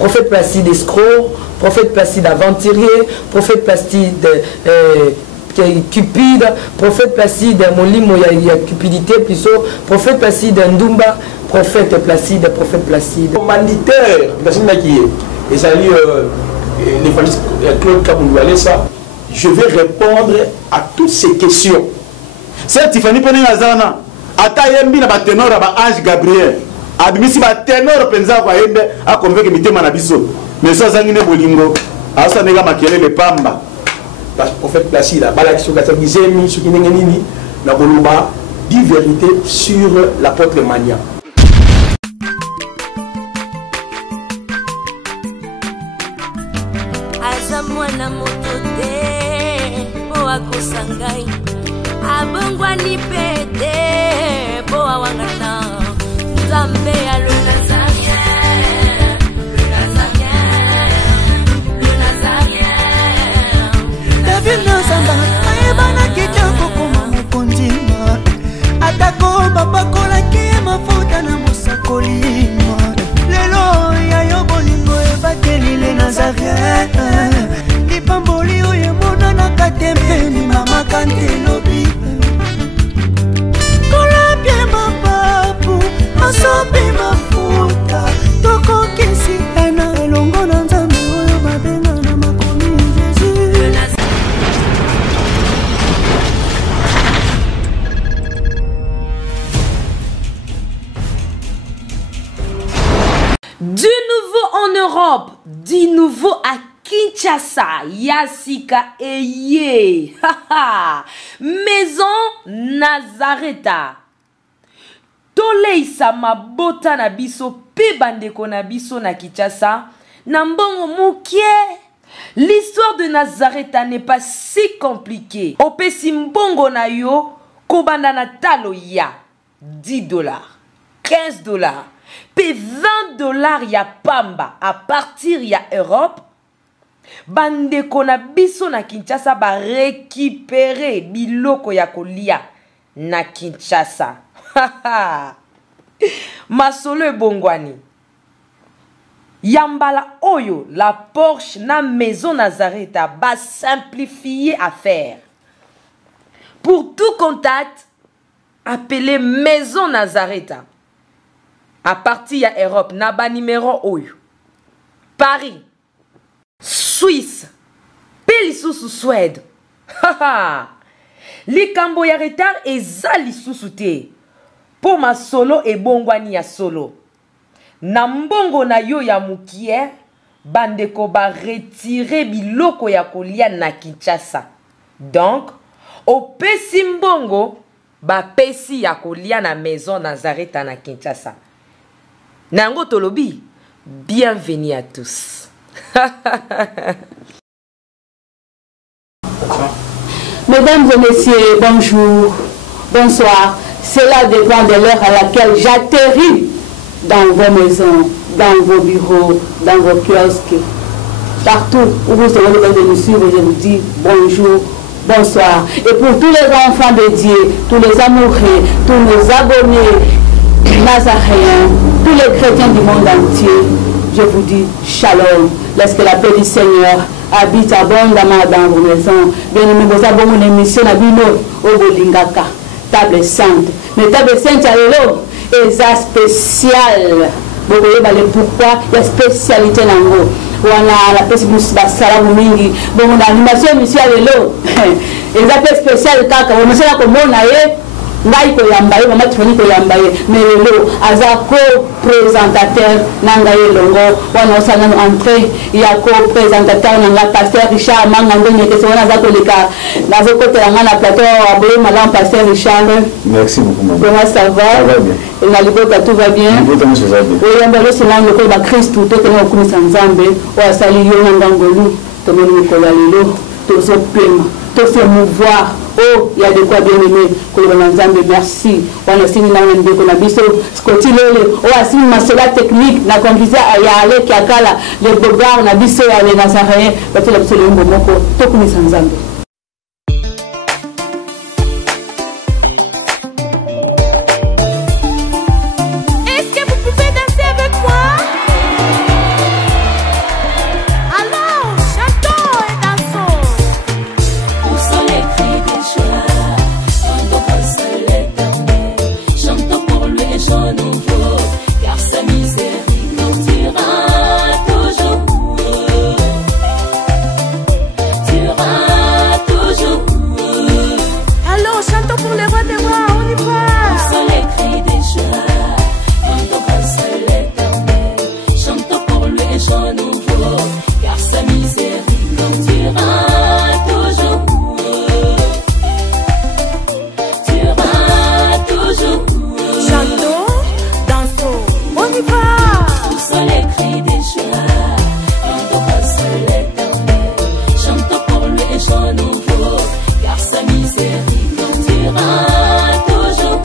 prophète Placide escroc, prophète Placide aventurier, prophète Placide cupide, prophète Placide molimo ya cupidité plutôt, prophète Placide ndumba, prophète Placide. Commanditaire, et ça dit l'évangéliste Claude Kaboundoualé, ça, je vais répondre à toutes ces questions. C'est Tiffany Penazana, Atayembi na ténor ba Ange Gabriel, admisi ba ténor penza kwa yembe a convaincre mitema na biso. Mais ça zangine bolingo, asa nega makele le pamba. Parce que prophète Placide a balaki sur katabizemi sur kinengeni na boluba dit vérité sur l'apôtre Mania. Azamwana motote po akosangai abongwani pete po awangana Nzambe ya le Nazarien David Nzamba ayebana kitoko koma mokondima atako babakola ki mafuta na mosakolima lelo ya yo bolingo ebakeli le Nazarien lipamboli oyo emonana katempeni mama kantelobi kolapie mapapu masopi mafuta tokokisi ena elongo na Nzambe oyo babenga na makomi Jésus. Du nouveau en Europe, du nouveau à Kinshasa, Yassika Eye, Maison Nazareta. Toleisa mabota na biso pe bandeko na biso na Kinshasa, na mbongo mukie. L'histoire de Nazareta n'est pas si compliquée. Opesi mbongo na yo, kobanda na talo ya $10, $15. Pe $20 ya pamba à partir ya Europe. Bandeko na biso na Kinshasa ba récupérer biloko ya kolia na Kinshasa. Masolo ebongwani. Yambala oyo la Porsche na Maison Nazareta ba simplifier affaire. Pour tout contact, appelez Maison Nazareta. À partir ya Europe, naba numéro oyo. Paris, Suisse, Pelisusu Suède. Likambo ya retard eza lisusu te. Po ma solo e bongwani ya solo. Na mbongo na yo ya mukie, bandeko ba retirer biloko ya kolia na Kinshasa. Donc, opesi mbongo ba pesi ya kolia na Maison Nazareta na Kinshasa. Nango tolobi, bienvenue à tous. Mesdames et messieurs, bonjour, bonsoir. Cela dépend de l'heure à laquelle j'atterris dans vos maisons, dans vos bureaux, dans vos kiosques. Partout où vous serez de nous suivre, je vous dis bonjour, bonsoir. Et pour tous les enfants de Dieu, tous les amoureux, tous nos abonnés nazaréens, tous les chrétiens du monde entier, je vous dis shalom. Laisse que la paix du Seigneur habite abondamment dans vos maisons. Bien-aimés, vous avez mon émission à Bino, au Bolingaka, table sainte. Mais table sainte, est spéciale. Vous voyez pourquoi il y a spécialité dans l'eau. On a la pessimiste basala mingi. Bon, on a animation émission à l'eau. Et la spéciale, quand on sait comment on a ngai ko yambaye mama toni ko yambaye melelo azako présentateur nangaye longo wana osana entrée ya ko présentateur nanga pasteur Richard Mangando ne keso wana azako leka nazo kotela ngana plateau aboué madame pasteur Richard. Merci beaucoup maman. Comment ça va bien. Et la libota tout va bien. Oui yambalo sina ngoko ba Christ tout to na kumisa Nzambe o sali yo ngangolu to moni ko la lelo to so pema to se mouvoir. Oh, il y a de quoi bien aimer. Merci. On a signé dans le déco. On a vu ce scotillé. On a signé ma cela technique. On a convisé à y aller. Qui a cala les bogards. On a vu ce à les Nazaréens. Parce que l'absolument bon mot. Tout comme ils sont zambés. Est-ce que vous pouvez danser avec moi? les chants nouveaux, car sa miséricorde durera toujours. Durera toujours. Chantons, dansons, on y va. Poussons les cris des joies, rendons seul l'éternel. Chantons pour lui les chants nouveaux, car sa miséricorde durera toujours.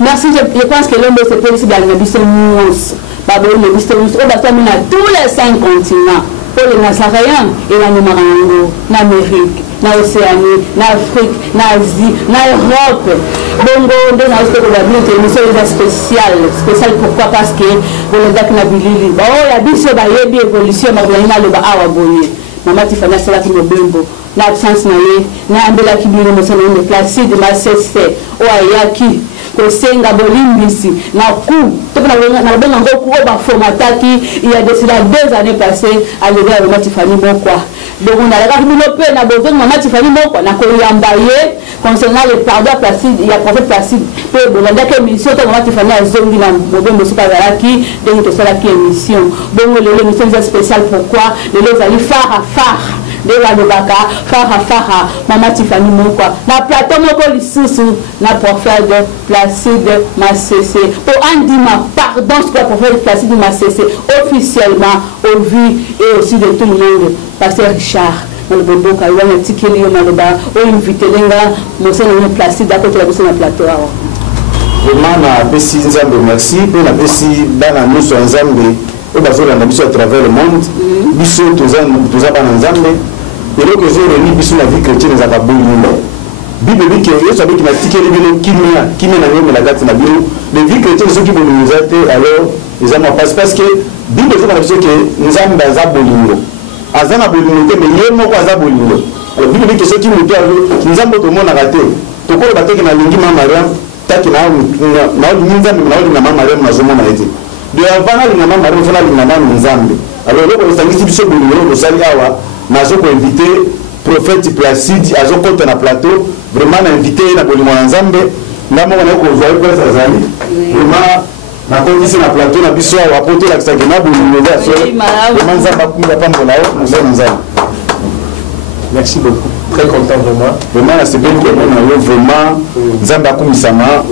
Merci, je pense que l'homme se peut ici dans le bus mousse. Babou, le bus mousse, on va faire tous les 5 continents. Pour les Nazariens, et la Numarango, l'Amérique, l'Océanie, l'Afrique, l'Asie, l'Europe. Bongo, on a aussi une émission spéciale. Pourquoi? Parce que vous le dites que Bilili, oh, la bise va y avoir évolution, mais il y a le bain boyer. Maman Tifana, c'est là qui me bimbo. L'absence n'a pas qui me semble placé de ma cessée. Oh, ayaki. Kosenga bolimbisi na coup na benga ngoku ba formataki il y a déjà 2 années passées à l'égal de Matifani Mokwa. Donc on a la développé na besoin de Matifani Mokwa na koyambaye concernant le pardon Placide, il y a prophète Placide pe bolanda ke mission to Matifani azongi na mobembo sukazalaki donc to sala ki émission. Bon le émission spéciale pourquoi les ali phare de la Lobaka, Fara, Maman Tiffany Mokwa. La plateau Moko Lissousou, la prophète Placide Massessé. Pour Andima, pardon, ce que la prophète Placide Massessé, officiellement, au vu et aussi de tout le monde. Pasteur Richard, le bobo, il y a un petit qui est là, ou invité là, monsieur le Placide, à côté de la plateau. Vraiment, on a apprécié Nzambe, merci. On a apprécié dans la nous sur Nzambe, on a besoin de à travers le monde. Biso, tous les Nzambe. Et donc, j'ai réuni la vie chrétienne dans la Bible dit que Dieu savait qu'il m'a tiqué les billes qui m'a donné la date de la Bible. Les vies chrétiennes, ceux qui vont nous aider, alors, ils en passent parce que Bible dit que nous avons des abolingo. Azana bolingo, mais il y a un mot abolingo. Alors, Bible dit que ceux qui nous disent, nous avons tout le monde arrêté. Tout le monde a été dans l'ingénieur Mariam, tant qu'il y a un Mariam, de avant la Mariam, alors, on s'est dit que ce bolingo, nous avons nazo ko invité prophète Placide azo ko na plateau vraiment na invité na bolimo nzambe ngamo na ko voir ko sazali vraiment na ko disi na plateau na biso wa poto la kisagina bolimo za so vraiment nzamba kumba pambola nous nzambe. Merci beaucoup, très content vraiment c'est bien que on a vraiment nzamba kumisama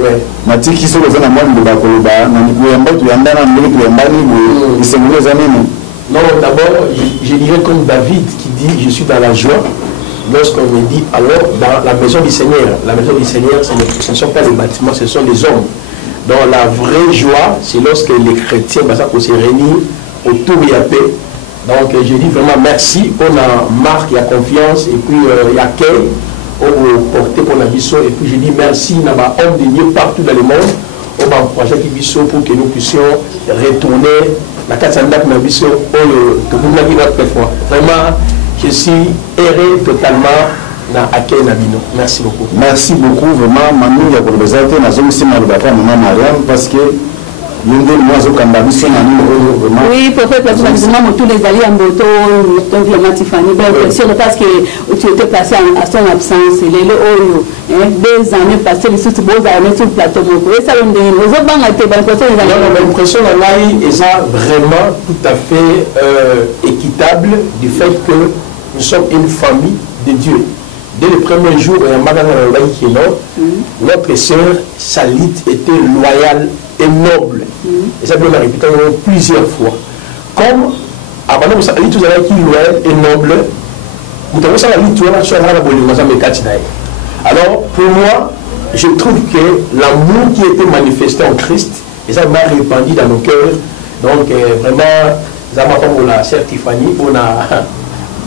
matiki so ko na mwani ba ko ba na nikuyamba tu yanda na mbili kuyambani bo isengulo za nini. Non, d'abord, je dirais comme David qui dit « Je suis dans la joie » lorsqu'on me dit « Alors, dans la maison du Seigneur ». La maison du Seigneur, ce ne sont pas les bâtiments, ce sont les hommes. Donc, la vraie joie, c'est lorsque les chrétiens se réunissent autour de la paix. Donc, je dis vraiment merci pour la marque, il y a confiance et puis il y a accueil pour porter pour la mission. Et puis, je dis merci à l'homme de Dieu partout dans le monde, au projet qui mission pour que nous puissions retourner la Katsandak Nabiso, vraiment, je suis erré totalement dans l'accueil Nabino. Merci beaucoup. Merci beaucoup, vraiment. Manu, il y a pour le besoin, nous avons aussi mal au Maman Mariam, parce que oui, peut-être parce que tous les alliés en moto, donc Tiffany, parce que tu étais placé à son absence, les 2 années passées, les sous beaux années sur le plateau. Et ça, l'impression est vraiment tout à fait équitable du fait que nous sommes une famille de Dieu. Dès le premier jour, notre sœur Salit était loyale et noble. Et ça, nous l'a répété plusieurs fois. Comme avant de Salit, vous avez qui loyal et noble, vous avez ça la vie, alors, pour moi, je trouve que l'amour qui était manifesté en Christ, et ça m'a répandu dans nos cœurs. Donc, vraiment, ça m'a comme la sœur Tiffany, on a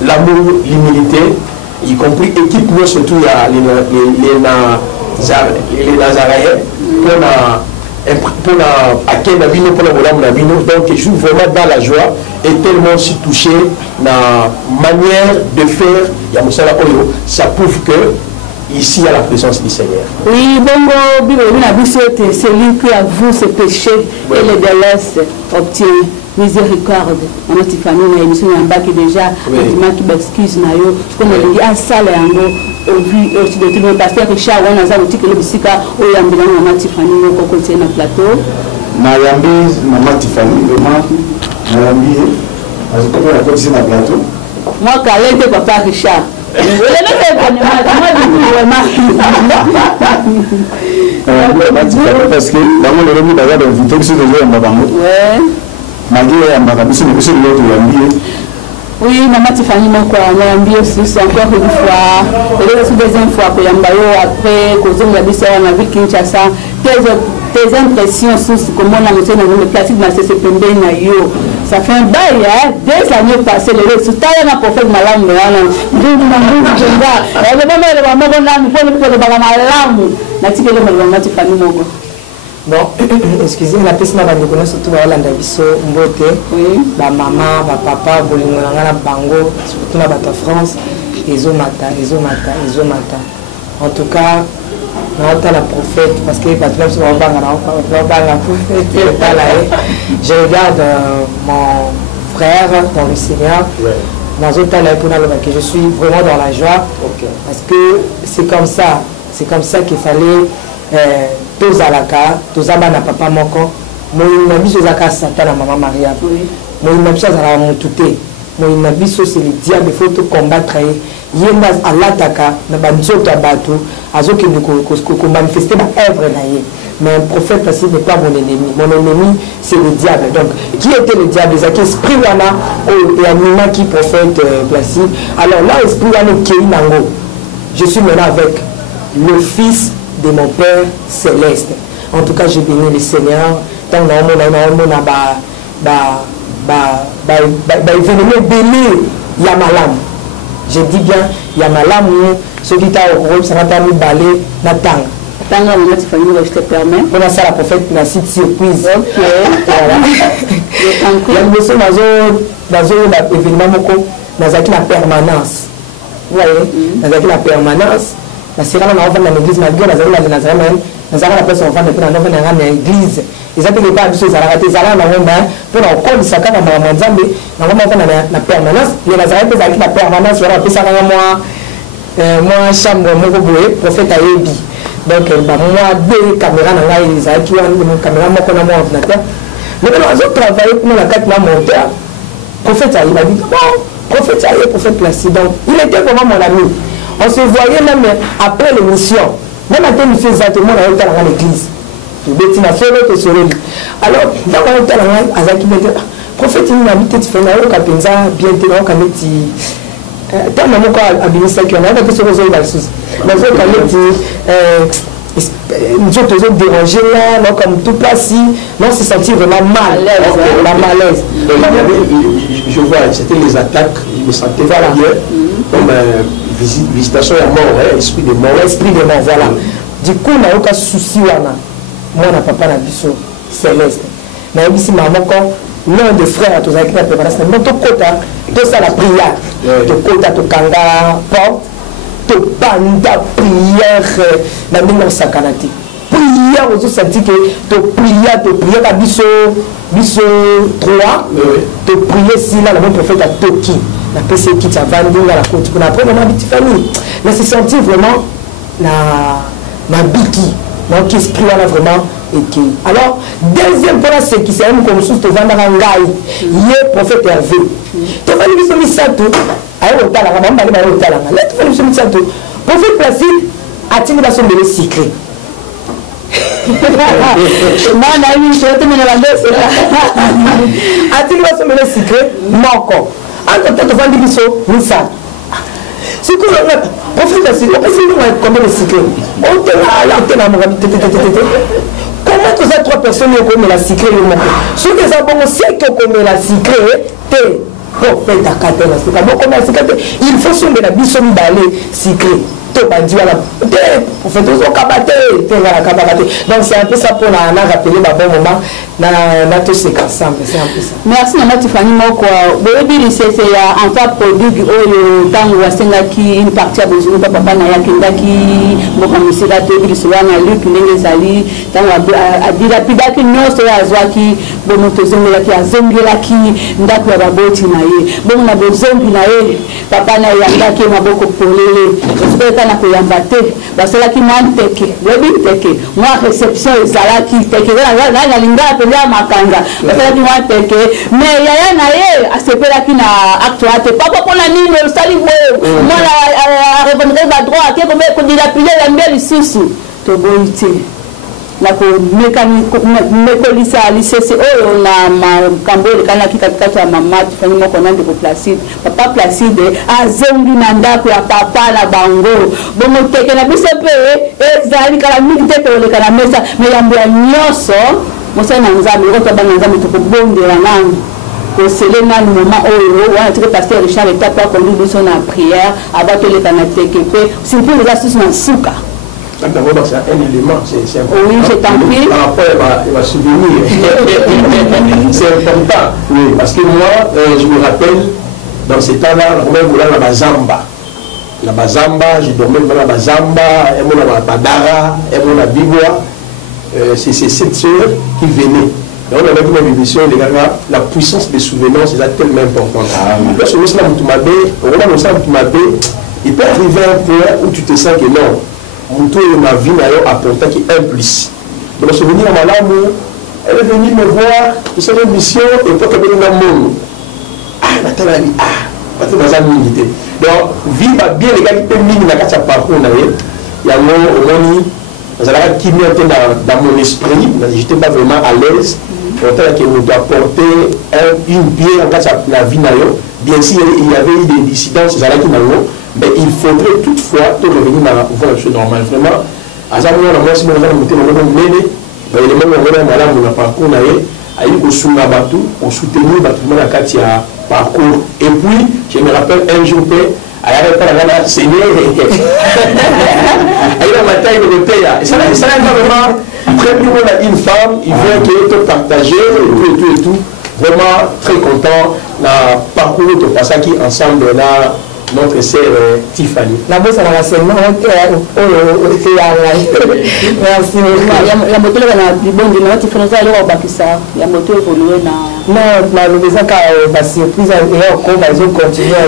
l'amour, l'humilité, y compris équipe, nous surtout les Nazaréens, pour accueillir la vie, pour la vie. Donc, je suis vraiment dans la joie et tellement aussi touché dans la manière de faire. Ça prouve que ici, il y a la présence du Seigneur. Oui, bon, c'est lui qui avoue ses péchés et les délaisse obtient miséricorde. On a Tiffany, on a émission en bas qui déjà, qui m'excuse, comme on dit, un sale au vu aussi de tout le monde. Pasteur Richard, on a un outil que le bisika, où il y a un bilan, on a Tiffany, on a continué dans le plateau. Nayambi, Maman Tiffany, vraiment, Nayambi, Moi, Calais, c'est papa Richard. Parce que dans le revenu d'avoir invité sur les gens oui, maman Tiffany m'a aussi encore une fois. Et la deuxième fois que Yambayo après cause de la mission on a vu Kinshasa tes impressions sur comment on a monté dans le classique dans CCPB na yo. Ça fait un bail hein, 2 années passées le résultat on a pas fait malam mais donc on a bon, excusez la personne va nous connaître surtout à l'Anda biso mbote, ba maman, ba papa, bolingo na bango, surtout na bata France, ezomata. En tout cas, on entend la prophète parce que je regarde mon frère dans le Seigneur. Dans un temps que je suis vraiment dans la joie parce que c'est comme ça qu'il fallait tous à la carte, tous à na papa moko, moi nabiso zaka Satan maman Maria, moi nabiso zala montuté, moi nabiso c'est le diable, il faut tout combattre. Yenda à l'attaque, na banzoto abatu, azoki ko manifester ma œuvre naie. Mais un prophète parce qu'il n'est pas mon ennemi. Mon ennemi c'est le diable. Donc qui était le diable? C'est l'esprit wana et anima qui prophète Placide. Alors là esprit wana qui nango. Je suis maintenant avec le fils de mon Père céleste. En tout cas, je bénis le Seigneur. Tant que nous avons je dis bien, Yamalam, ce qui t'a au rôle, ça va t'amener balai, Natang. Je te permets. On a ça la prophète, la site surprise. Ok. Voilà. Il y a une leçon dans un événement, dans la permanence. Vous voyez, dans la permanance. La sirène on va dans l'église malgré la Nazareth, la personne va dans l'église. Ils appellent pas des choses à rater ça là pour encore ça quand on va Nzambe la permanence les Nazareth peut aller la permanence on appelle ça moi chambre mon boé prophète ayebi donc moi deux caméras na ngai ils a qui ont caméra moi qu'on a mon ordinateur mais quand on travaille pour la carte la monteur prophète ayebi a dit bon prophète ayebi prophète Placide donc il était vraiment mon ami. On se voyait même après l'émission. Même après l'émission, exactement, on a été dans l'église. Alors, dans on a été dans l'église, prophète, il m'a dit que tu fais un capenza, bien te dans le petit. Tant que moi, à Bénissa, qui en a été sur les autres balsous. Mais nous sommes dérangés là, comme tout place, on s'est senti vraiment mal. La malaise. Je vois, c'était les attaques, il me sentait voilà. Comme visitation à mort, esprit de mort. Esprit de mort, voilà. Du coup, on n'a aucun souci. Moi, on n'a pas la biseau céleste. Mais ici, maman, quand l'un des frères, tous avec la préparation, tout ça la prière. Tout côté, tout kanga, porte, tout panda, prière, la même sakanati. Prière, vous sentez que tu prière à biseau 3, tu prière si là, le même prophète a Toki. La PC qui t'a vendu à la côte. On a pris mon habitude famille. Mais c'est senti vraiment la biki. Donc, esprit là vraiment. Alors, deuxième point, c'est qui s'est comme sous te vendre en gaï. Il est prophète Hervé. Tu vas lui dire ça tout. Aïe, au talent, on va aller au talent. Là, tu vas lui dire ça tout. Prophète Placide a-t-il pas son bébé secret? A-t-il pas son bébé secret? Non, encore. En tout cas, tu vas dire ça. C'est que le prophète Placide, on peut essayer de combien de secrets. On te l'a, comment tu as 3 personnes qui ont la secret? Ceux qui ont c'est que comme la secret, t'es prophète à 4 il faut soumettre la bison d'aller secret. Donc c'est un peu ça pour la rappeler ma bon moment dans tout ce ensemble. C'est un peu ça. Merci Maman Tiffany Moko. C'est en fait produit dans Wasengaki une partie à besoin papa na yakindaki boka misila tebi liswana Luc Ndengezali dans a dira pidaki nyose ya zwaki bomo tozongela ki azongela ki ndako ya baboti na ye bomo na bozongi na ye papa na yandaki maboko polele na koyamba te basalaki mwa nteke lobi nteke mwa réception ezalaki teke nalingaka mpenza ya makanga basalaki mwa nteke mais yaya na ye asepelaki na acte wa te papa mpona nini osali boye mwana arevendrai badroit ake kodilapile yambia lisusu toboyi te na komekolisa lisese oyo na makambo elekanaki katikati ya mama tifani moko na ndeko Placide papa Placide azongi na ndako ya papa na bango bongo teke na biso mpe ezali kala mingi te koleka na mesa me yambo ya nyonso mosala na nzambe oko tabanga nzambe tokobondela nanu kosele nanu moma oyo wana tike pasteur Richard etape akondi biso na prière abatoleka na teke mpe surtout eza susu na suka. D'abord, c'est un élément, c'est important. Oui, je t'en prie. Par rapport à souvenir. C'est important. Oui, parce que moi, je me rappelle, dans ces temps-là, on m'a la Bazamba. La Bazamba, j'ai dormi dans la Bazamba, et mon Badara, et mon Bibois. C'est ces 7 sœurs qui venaient. Et on avait vu ma émission, les gars, la puissance des souvenirs, c'est tellement important. Lorsque on il peut arriver un point où tu te sens que non. Mon tour de ma vie n'a apporté qu'un plus. Dans le souvenir à madame, elle est venue me voir pour cette émission et pour qu'elle vienne dans le monde. Ah, maintenant elle dit, ah, maintenant dans la minute. Donc, vivre bien les gars qui peuvent venir dans le parcours, il y a un moment, qui dans mon esprit, je n'étais pas vraiment à l'aise. Pourtant, que je dois porter une pierre en la vie. Bien sûr, il y avait eu des dissidences, mais il faudrait toutefois te revenir dans la chose normale. Vraiment, à ce moment-là, moi, si je vais monter dans le monde, il y a des moments où on a parcours, on a soutenir le parcours. Et puis, je me rappelle un jour, elle n'avait pas la Seigneur. Elle a ma taille de payer. Et ça n'est pas vraiment. Après, on a une femme, il veut qu'elle te partage, et tout. Vraiment très content. La parcours de Passaki ensemble là. Notre sœur Tiffany. La bosse à la seulement merci. La moto là du bon de notre frère ça là au Bakissa. La moto évoluer na non la maison ka va surprise et encore va continuer à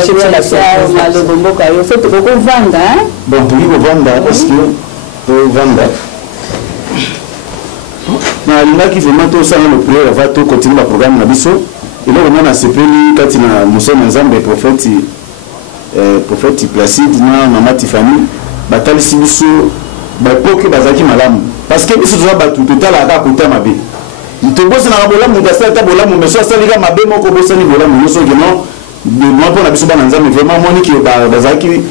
chez la sœur le bombo ka yo c'est pour vendre hein. Bon pour vendre parce que pour vendre na linga qui vraiment tout ça le prière va tout continuer le programme na biso et là on a sepeli katina musoma nzambe prophète Placide na maman Tiffany batalisi biso bapoke bazaki malamu parce que biso toza batu totala aka kota mabe tobosa na bolamu dasala ta bolamu mais ça salika mabe moko bosani bolamu nyonso geno de moi pour na biso bana nzambe vraiment moni ki bazaki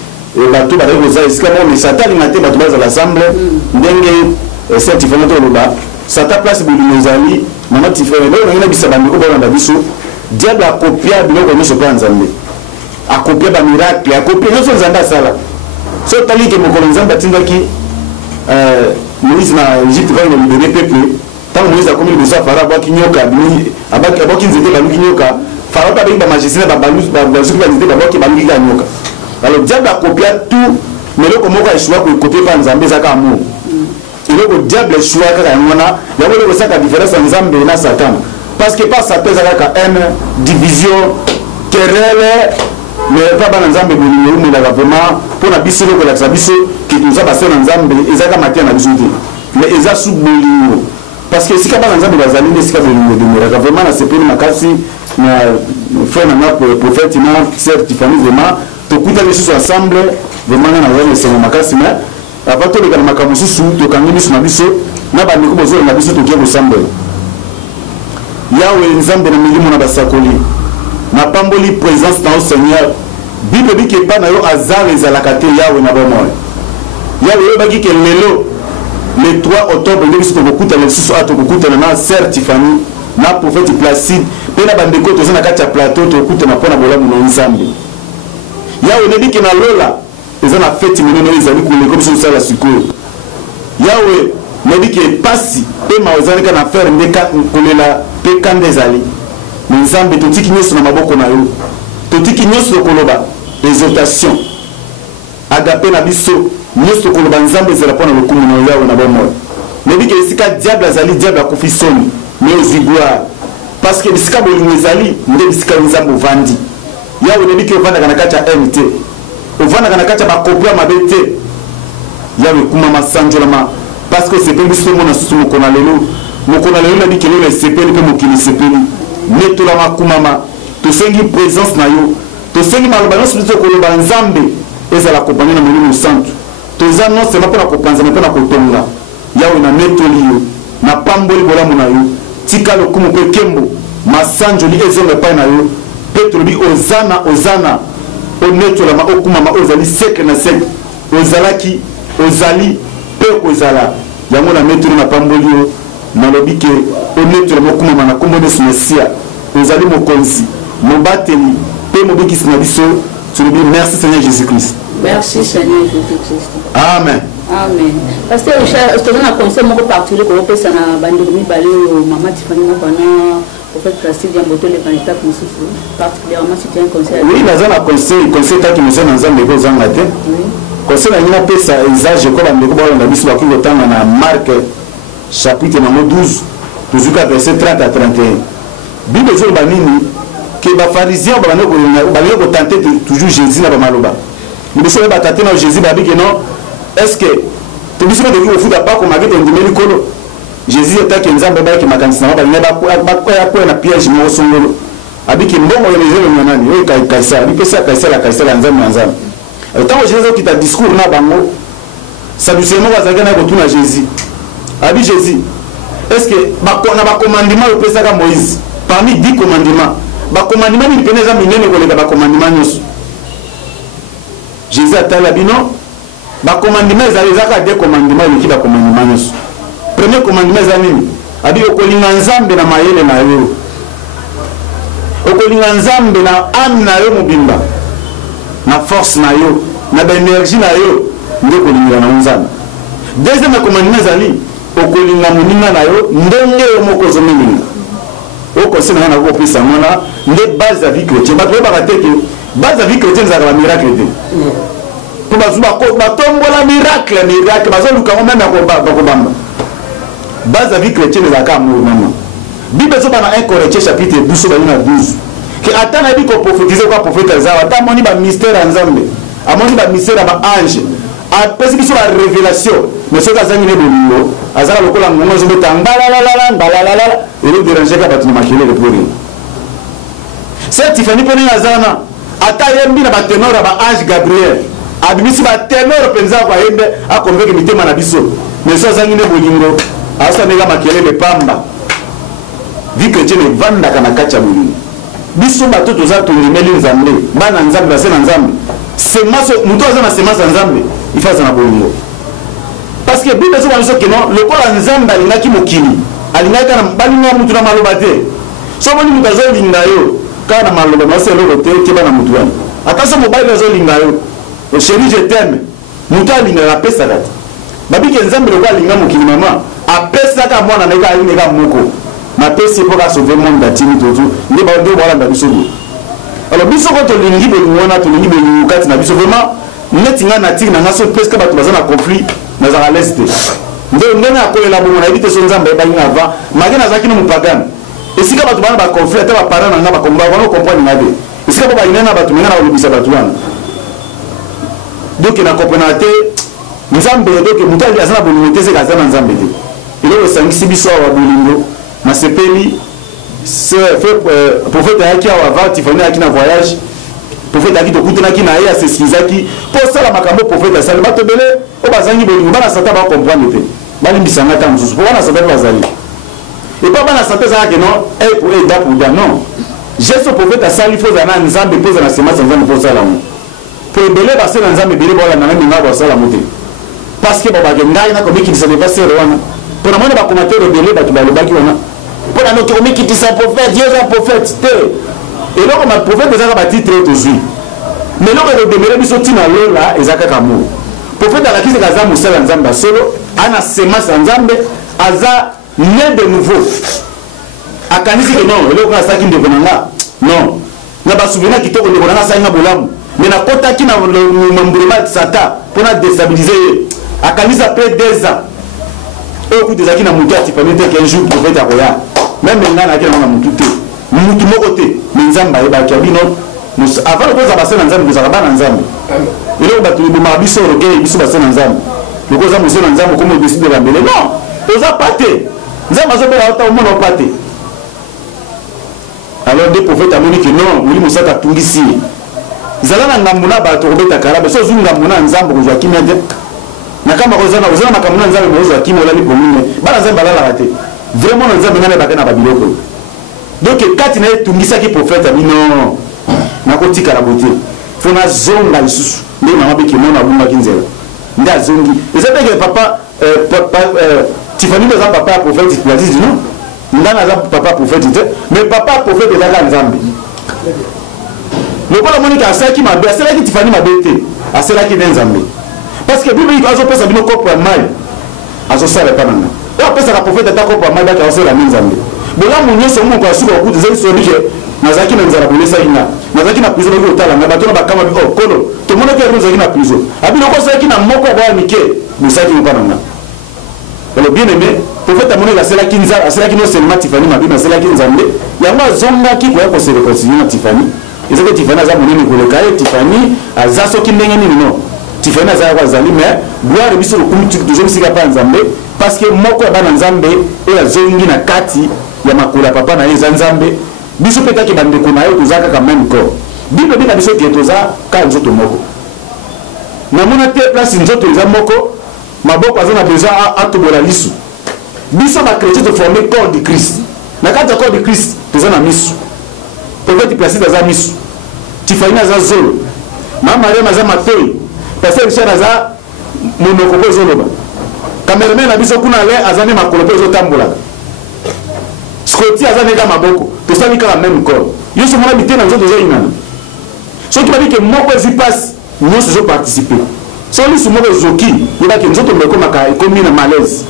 batu bazaki koza esika mo mais satani ngate batu bazala ensemble ndenge cette Tiffany to loba sata place bolingo ezali maman Tiffany lelo ngena bisa bandiko bolanda biso diable a copié biloko nyonso pa nzambe a copié ba miracle a copié nyonso nzambe sala so tali ke mokolo nzambe atindaki Moïse na Égypte va libérer peuple tant Moïse a commis besoin Pharaon ba kinyoka abaki nzete ba kinyoka Pharaon ta ba magicien ba balus ba zuki ba nzete ba ki ba kinyoka alors diable a copié tout mais le comment ka choix ko copier pa nzambe zaka amour il le diable choix ka ngona ya le ça ka différence nzambe na Satan parce que pas Satan zaka haine division querelle mais pas dans nzambe bolingo mais là vraiment pour na biso ko la biso qui nous a passé dans nzambe ezaka matin na biso mais eza sous bolingo parce que si ka dans nzambe bazali ne sika bolingo de mera vraiment na sepeli makasi na frère na prophète na sœur Tiffany vraiment to kuta les sous ensemble vraiment na wale c'est makasi mais avant tout le makambo sous to kangi biso na biso na ba ndiko bozo na biso to kiyo ensemble yawe nzambe na milimo na basakoli na pamboli présence dans le Seigneur Bible dit que pas na yo azar ezalaka te yawe na bomo yawe yo baki ke lelo le 3 octobre ndebi sito kokuta le susu ato kokuta na sœur Tiffany na prophète Placide pe na bandeko to na kati ya plateau to kokuta na pona bolamu na nzambe yawe ndebi ke na lola ezana fête minene ezali kule comme ça la sikoyo yawe ndebi ke pasi pe maozani kana faire ndeka kolela pe kande ezali nzambe totiki nyonso na maboko na yo totiki nyonso koloba exhortation agape na biso nyonso koloba nzambe ezala pona lokumu na yawe na bomoyo nebi ke esika diable azali diable akufi soni mais ozigwa parce que bisika bolingo ezali nde bisika nzambe ovandi yawe nebi ke ovandaka na kati ya MT ovanda na kati ya bakopia mabe te ya bekumama sanjolama parce que sepeli biso mona susu mokona lelo nabi kelelo esepeli mpe mokili esepeli netolama kumama tosengi présence na yo tosengi maloba nyonso biso koloba nzambe ezala kopanya na molimo santu toza non seulement mpona kopanzana mpe na kotonga yawe na netoli yo na pamboli bolamu na yo tika lokumu mpe kembo masanjoli ezonga epai na yo mpe tolobi ozana onetolama okumama ozali sekre na sekre ozalaki ozali mpe kozala yango na netoli na pamboli yo nalobi ke onetolama okumama na kombo nyonso mesia ozali mokonzi mobateli mpe mobikisi na biso tolobi merci Seigneur Jésus-Christ. Merci Seigneur Jésus-Christ. Amen. Amen. Parce que je te donne un conseil particulier pour que ça n'a pas de maman Tiffany pour faire classique d'un bouton de candidat comme ça. Particulièrement si tu as un conseil. Oui, dans un conseil qui me sonne dans un débat en latin. Conseil n'a pas ça usage comme un débat dans la mission qui le temps dans Marc chapitre numéro 12 toujours verset 30 à 31. Bible dit banini que les pharisiens vont tenter toujours Jésus na maloba. Mais si on va tenter dans Jésus babi que non est-ce que tu dis que tu veux faire pas comme avec un dimeli kolo Jésus est que nzambe ba ki makanisa ba ba na piège mo songolo abiki mbongo yelezelo nyanani oyo kaisa bipesa kaisa la nzambe nzambe tant Jésus qui ta discours na bango ça du seulement bazaka na kotuna Jésus abi Jésus est-ce que ba commandement au pesa ka Moïse parmi 10 commandements ba commandement ni peneza minene ko le ba commandement nyos Jésus a tala bino ba commandement ezalaka deux commandements qui ba commandement nyos premier commandement ezalini abi okolinga nzambe na mayele na yo okolinga nzambe na âme na yo mobimba na force na yo na ba énergie na yo nde kolinga na nzambe deuxième commandement ezali okolinga moninga na yo ndenge yo moko zomelinga okose na ko pesa mona nde base ya vie chrétienne ba to ba teke base ya vie chrétienne za ba miracle te pour ba tombola miracle bazoluka même ba bamba base ya vie chrétienne za ka amour maman Bible zo bana 1 Corinthiens chapitre 12 ba na 12 que atana bi ko prophétiser quoi prophète za ata moni ba mystère ya nzambe amoni ba mystère ba ange a pesi biso ba révélation mais ce kaza ngine bolingo azala lokola ngoma zo beta ngala et le déranger ka batu makele le pour c'est Tiffany poni azana ata yembi na ba ténor ba ange Gabriel abimisi ba ténor penza kwa yembe a convaincre mitema na biso mais ça zangine bolingo asa nega makele le pamba vie chrétienne vanda kana kacha bolingo biso bato toza to limeli nzambe bana nzambe base na nzambe semence muto aza na semence nzambe ifaza na bolingo parce que bible soba biso keno lokola nzambe alingaki mokili alingaki na balinga mutu na maloba te so moni mutu azolinga yo kaka na maloba mase eloko te keba na mutu wana ata so mobali azolinga yo chéri je t'aime mutu alingaka apesaka te babike nzambe lokola alinga mokili mama apesaka mwana na ye alingaka moko mapesi pour sauver le monde d'atimi toto ndi ba ndo wala ndabiso bo alors biso ko to lingi be ngona to lingi be ngukati na biso vraiment neti nga na tiki na ngaso presque ba to bazana conflit na za l'est ndo ndena akolela bo na ebite so nzambe ba inga va magena zaki no mupagana esika ba to bana ba conflit ta ba parana nga ba komba ba no comprendre ngabe esika ba inena ba to menga na olibisa ba to wana donc na comprendre te nzambe donc mutali azana bo ni tese kazana nzambe te ile osangisi biso wa bolingo na sepeli se fait prophète aki awa Tiffany aki na voyage prophète aki to kutuna ki na ye aseskizaki pour ça la makambo prophète asali bato belé o bazangi bolingo bana sata ba comprendre te balimbisa ngata mususu pour bana sata bazali et pas bana sata za ke non et pour aider pour dire non Jésus prophète asali faut za na nzambe pose na semence nzambe pour ça la mo pour belé ba se na nzambe belé bola na même ngaba ça la moté parce que baba ke ngai na ko miki ça va se wana pour amona ba commentaire belé ba to ba lobaki wana pour la notre qui dit ça prophète Dieu est un prophète et là comme prophète déjà va titre aujourd'hui mais là on demeurer biso tina lola ezaka kamo prophète ala kise kaza musala nzamba solo ana semence nzambe aza né de nouveau akanisi que non eloko na saki ndeko nanga non na ba souvenir kitoko ndeko nanga sa nga bolamu mais na kota ki na mbulema sata pour na déstabiliser akanisa après 2 ans et ku des aki na mutu Tiffany te qu'un jour prophète akoya même maintenant na kina na mutu te mutu moko te mais nzamba e ba kabino avant de poser bassin nzambe vous avez nzambe il est battu de mabiso roké biso bassin nzambe le cause monsieur nzambe comme décide de la mbele non posa paté nzambe azobela ata au monde paté alors des prophètes amoni que non oui musaka tungisi zalana ngamuna bato robeta kala so zunga muna nzambe ko joakimia de na kama kozana makamuna nzambe mo joakimia la ni pomine bala nzambe la raté vraiment nzambe ngana bakana babiloko donc kati na tungisa ki prophète ami non nakotika la beauté fona zonga lisusu nde mama biki mona bumba kinzela nda zongi ezate que papa Tiffany les papa prophète il a dit non ndana za papa prophète mais papa prophète ezaka nzambe lokola monika asalaki mabe asalaki Tiffany mabe te asalaki nzambe parce que bible azopesa bino kopo ya mai azosala pa nanga o apesaka prophète ata kopo ya mai baka osala nzambe bolamu nyonso moko asuka okuti ezali sori ke nazalaki na nzala bolesaki nga nazalaki na prison oki otalanga bato na bakama bi kolo tomonaki yango ozalaki na prison abiloko osalaki na moko baya mike bosalaki mopa nanga alors bien aimé prophète amonaki asalaki nzala asalaki non seulement Tiffany mabe asalaki nzambe yango azongaki koya kose réconcilier na Tiffany ezaki Tiffany aza monene koleka ye Tiffany aza soki ndenge nini non Tiffany aza yako azali mais gloire biso lokumu tozongisika pa nzambe parce que moko ya bana nzambe oyo azongi na kati ya makolo ya papa na ye eza nzambe biso mpe kaka bandeko na yo toza kaka même corps bible bika biso ke toza kaka nzoto moko namona te place nzoto eza moko maboko aza na besoin atobola lisu biso bakrétien toforme corps de Christ na kati ya corps de Christ toza na misu prophète Placide aza misu Tiffany aza zolo mama Mariam aza matoi pasteur Richard aza monoko po ezoloba cameraman na biso kuna ale aza ne makolo po ezotambolaka Scotty aza neka maboko tosali kaka même corps yo so mona bitena nzoto zo inana so ki babi ke moko ezi passe nyonso zo participer so lisu moko zoki yeba ke nzoto mbeko maka ekomi na malaise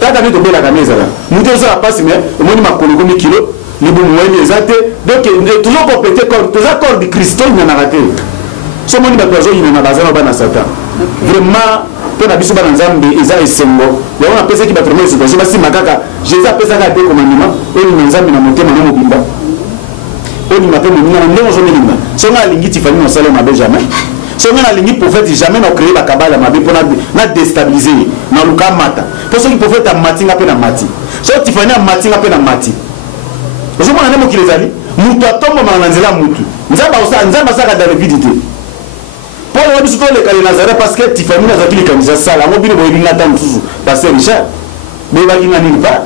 tata ni tobela kameza la muto zo la passe mais omoni makolo komi kilo libu mweli ezate donc toujours compléter corps toza corps de Christ na raté so moni bato zo inana bazana bana Satan vraiment pona biso bana nzambe eza esengo yango na pesa ki bato mo situation basi makaka Jésus apesa ka de commandement et nzambe na motema na mobimba oni mape moninga na ndongo zo melinga so nga lingi Tiffany na sala mabe jamais so nga lingi prophète jamais na créer ba kabala mabe pona na déstabiliser na luka mata pour ce qui prophète a matinga pe na mati so Tiffany a matinga pe na mati zo mona nemo kilezali mutu atombo na nzela mutu nzamba saka dans l'évidité pour le biso to le kali Nazareth parce que Tiffany na zakili kanisa sala mo bino boyinga tan tuzu pasteur Richard mais ba kinga nini pas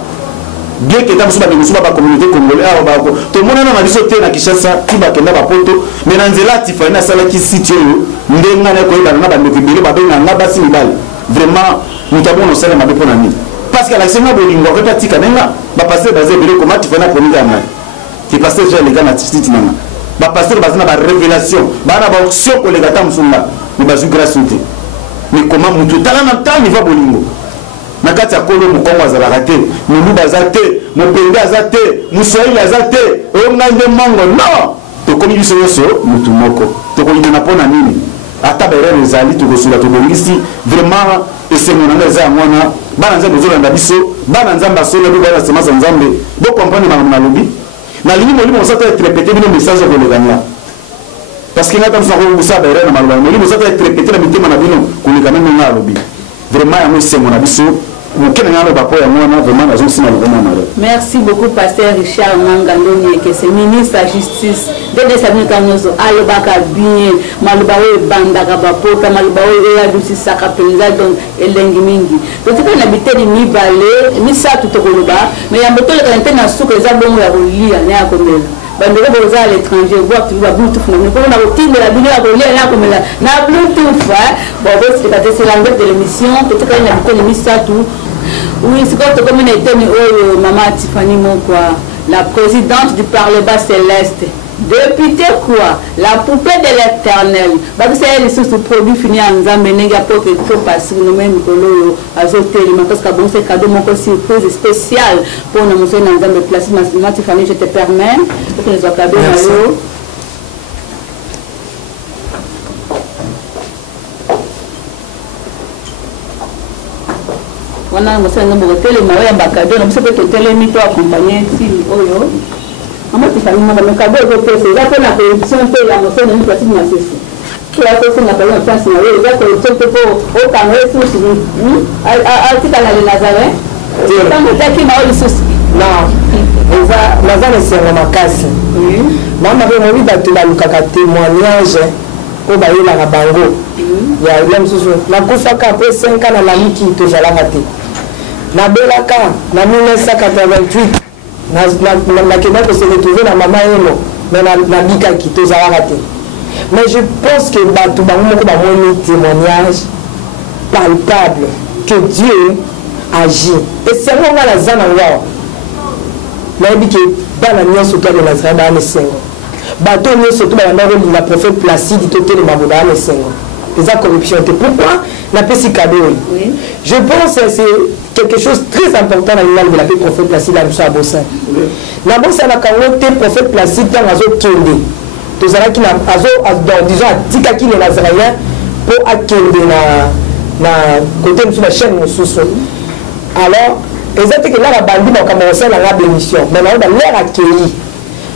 bien que tam suba bengusuba ba communauté congolaise a ba ko to mona na biso te na Kinshasa ti ba kenda ba poto mais na nzela Tiffany na sala ki site yo ndenga na ko ibana na ba ndekibele ba benga na basi mibali vraiment mutabona sala mabe pona nini parce que la senga bolingo ko tatika nenga ba pasteur bazé bele ko mati fana ko ninga na ki pasteur je les gars na site nanga ba pasteur bazana ba révélation bana ba option ko lega tamsunga ni bazu gratuité mais comment mutu tala na tani va bolingo na kati ya kolo mukongo azalaka te muluba aza te mopende aza te muswahili aza te ongande mongo non tokomi biso nyonso mutu moko tokolinana mpona nini ata baerere ezali tokosula tobongisi vraiment esengo nanga eza yango wana bana nzambe ozolanda biso bana nzambe asoleli bana semence ya nzambe bokomprendre makambo nalobi nalingi molimo osata etrepete bino message okolekania parce que ngata mosako kobusa baerere na maloba molimo osata etrepete na mitema na bino koleka meme nga alobi vraiment yango esengo na biso Merci beaucoup, pasteur Richard Mangandoni, qui est ministre de la Justice. Dès sa minute, nous allons bien, Malubawe Bandaka Bapota, Malubawe Adouci Sakapelza, donc Elengi Mingi. Donc, on habitait les mi-balais, mi-sa tout au Koloba, mais il y a un peu de temps à souke, les albums à relire, à Komel. Bandeko boza à l'étranger, voir tu vas Bluetooth, mais pour la routine de la vidéo à relire là comme là, na Bluetooth, bon, c'est l'anglais de l'émission, peut-être qu'il y a un peu de mi-sa tout. Oui, c'est comme une étenne, Maman Tiffany Mokwa, la présidente du Parlement céleste. Député quoi? La poupée de l'éternel. Parce que c'est les produits finis en Zambie, il n'y a pas que trop passer, nous même parce que bon, c'est cadeau, mon surprise spéciale pour nous montrer dans Zambie place. Maman Tiffany, je te permets, pour que les accablés dans on a un peu de temps à accompagner si oyo Maman Tiffany, madame, cadeau de PC, là, pour la corruption, c'est la notion de une pratique massif. Qui a fait la personne en France, il y a la corruption pour au Cameroun, sous article à la Nazareth. Tant que tu as qui m'a eu le souci. Non, naza lesengo makasi mama mpe mobi bato balukaka témoignage oyo bayelaka bango ya mosusu nakufaka mpe 5 ans na lamiki tozalaka te nabelaka na 1988 nakenda kose retrouve na mama eno me nabikaki tozalaka te mais je pense que bato bango moko bamoni témoignage palpable que Dieu agit et sengo nga naza nango awa nayebi ke bana nyonso to ya nazareth baa mesengo bato nyonso to bayanda kolinga prophète Placide totelema bo baa mesengo eza corruption te. Pourquoi napesi cadeau oyo? Je pense que c'est quelque chose de très important na linga lobela mpe prophète Placide ya biso ya bosa na bosa na kango te. Prophète Placide ntango azokende tozalaki disons atikaki le nazaréen mpo akende na kote mosusu na chaîne mosusu. Alors eza te ke lara bandi makambo kosala nga bémission mais nayo balere akei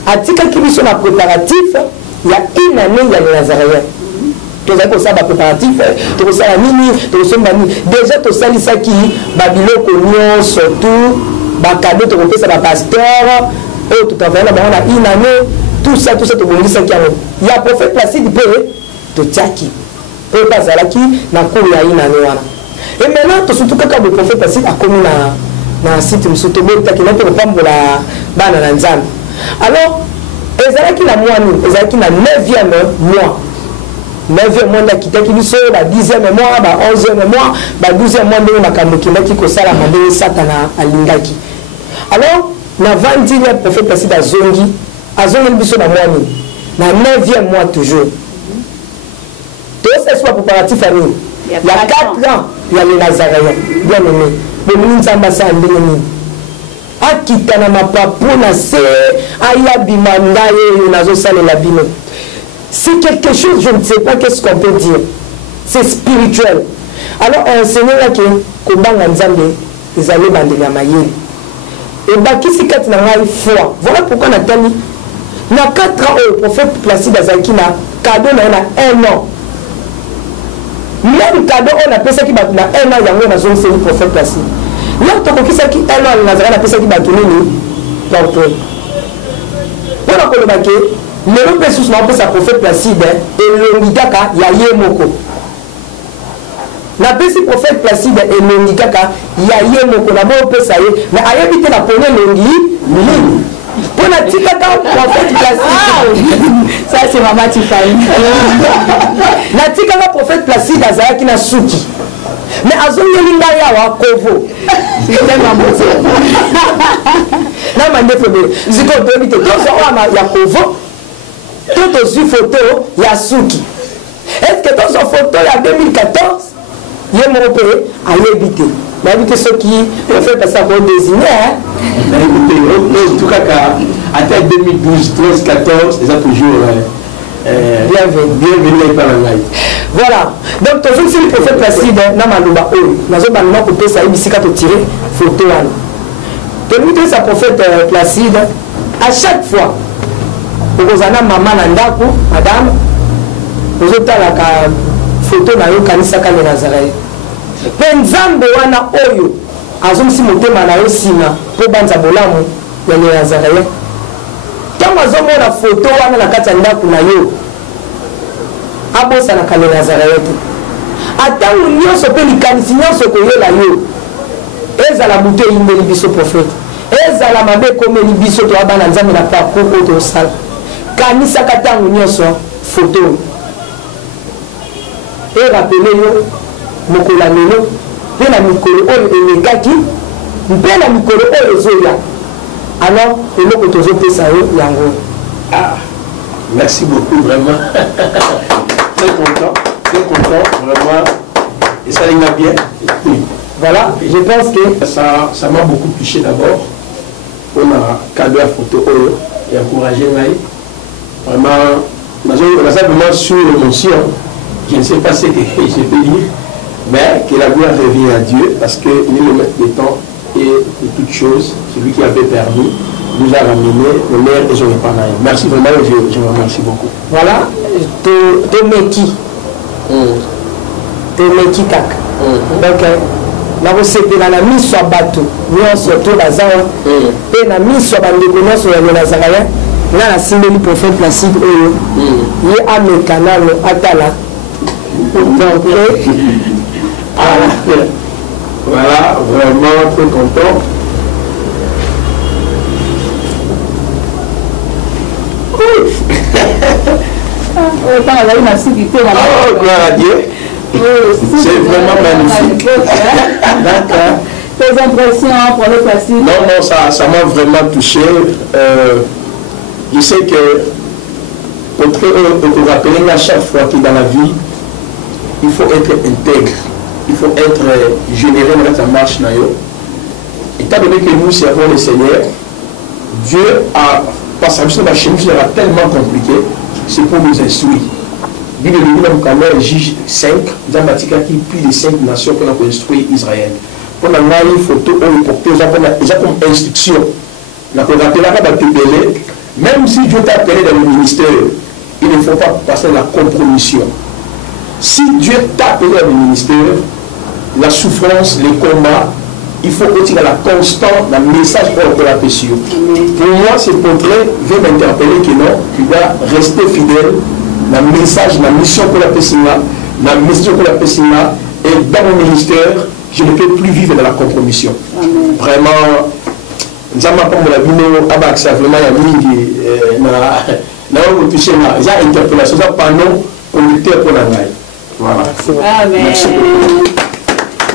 atikaki biso na préparatif ya une année ya le nazaréen. Tozali kosala bapréparatif tokosala nini tokosomba nini déjà tosalisaki babiloko nyonso tout bakado tokopesa bapasteur oyo totravaya na bango na une année tout ça tobongisaki yango ya prophète Placide mpe totiaki mpo epe azalaki na cour ya une année wana. Et maintenant tosutu kaka bo prophète Placide akomi na site mosusu tobotaki na mpe kopambola bana na nzambe. Alors ezalaki na mois nini? Ezalaki na 9e mois. 9e mois ndakitaki biso ba 10e mois ba 11e mois ba 12e mois ndenge makambo ekendaki kosalama ndenge Satana alingaki. Alors na vandi ya prophète Placide azongeli biso na mois nini? Na 9e mois toujours. Tout ça soit préparatif à nous. Il y a 4 ans, il y a les Nazaréens, bien aimé. Le ministre ambassade ndenge nini? Akita na mapapu na se aya bimanda ye nazo salela bino. C'est quelque chose, je ne sais pas qu'est-ce qu'on peut dire. C'est spirituel. Alors enseigner là que kobanga nzambe ezali bandeli ya mayele. Et bakisi kati na ngai foi. Voilà pourquoi natani na 4 ans au prophète Placide azalaki na cadeau na 1 an. Même cadeau on appelle ça qui bat na 1 an yango na zone c'est le prophète Placide. Là tokokisaki 1 an na zara na pesa ki bato nini portrait. Pour koloba ke lelo mpe susu na opesa prophète Placide elongi kaka ya ye moko. Napesi prophète Placide elongi kaka ya ye moko na bo opesa ye mais ayebi te na pone elongi nini. Pour la tika prophète Placide. Ça c'est Maman Tiffany. Na tika ka prophète Placide azalaki na suki. Mais azongeli ngai awa kovo. C'est tellement beau. Na mande febe. Ziko tobi te tozo wana ya kovo. Tout aussi photo ya suki. Est-ce que dans une photo ya 2014 yé mon père a évité. Mais éviter ceux qui fait passer pour désigner. Écoutez, en tout cas, à 2012, 13, 14, c'est toujours bienvenue par la live. Voilà. Donc, toujours si le prophète Placide n'a pas de baou, n'a pas de coupé ça, il s'est tiré photo. Tenu sa prophète Placide, à chaque fois, vous avez maman Nandaku, madame, vous avez la photo na yo kanisa kale Nazareth. Penzambe wana oyo azomsi motema na yo sima po banza bolamu ya Nazareth. Tango azomona photo wana na kati ya ndako na yo abosa na kale Nazareth. Atango nyonso pe likanisi nyonso koyela yo ezala buto yimbeli biso prophète. Ezala mabe komeli biso to abana nzambe na parcours oyo tosala. Kanisa katango nyonso photo. Et rappelez yo mokola lelo pe na mikolo oyo elekaki mpe na mikolo oyo ezoya. Alors eloko tozopesa yo yango. Ah, merci beaucoup vraiment. Très content vraiment. Et ça ira bien. Oui. Voilà, je pense que ça m'a beaucoup touché d'abord. On a cadeau à photo et encouragé Naï. Vraiment, on a simplement sur l'émotion. Je ne sais pas ce que je peux dire, mais que la gloire revient à Dieu parce qu'il est le maître des temps et de toutes choses, celui qui avait permis nous a ramené l'honneur et je ne pas. Merci vraiment, je vous remercie beaucoup. Voilà, Tomeki. Tomeki Kak. Donc, na kosepela na miso ya bato nyonso to baza mpe na miso ya bandeko nyonso ya nazaraya nga nasimbeli prophète Placide oyo ye ameka nano atala donc voilà, vraiment très content. Oh, gloire à Dieu. C'est vraiment magnifique. D'accord. Tes impressions pour le Placide? Non, ça m'a vraiment touché. Je sais que pour te rappeler à chaque fois que dans la vie, il faut être intègre. Il faut être généreux dans sa marche. Étant donné que nous servons le Seigneur, Dieu a, par sa mission, sera tellement compliqué, c'est pour nous instruire. Bible de Juge 5, nous avons plus de 5 nations qui ont construit Israël. Pour la photo, on a comme instruction. Même si Dieu t'a appelé dans le ministère, il ne faut pas passer la compromission. Si Dieu t'a appelé dans le ministère, la souffrance, les combats, il faut aussi dans la constante, dans le message pour la passion. Pour moi, ce portrait veut m'interpeller que non, tu dois rester fidèle dans le message, dans la mission pour la passion, dans la mission pour la passion, et dans mon ministère, je ne peux plus vivre dans la compromission. Amen. Vraiment, nous avons pas la vidéo, ça vraiment il y a mis touché là, il y a interpellation, ça pendant conducteur pour la maille. Voilà. Amen.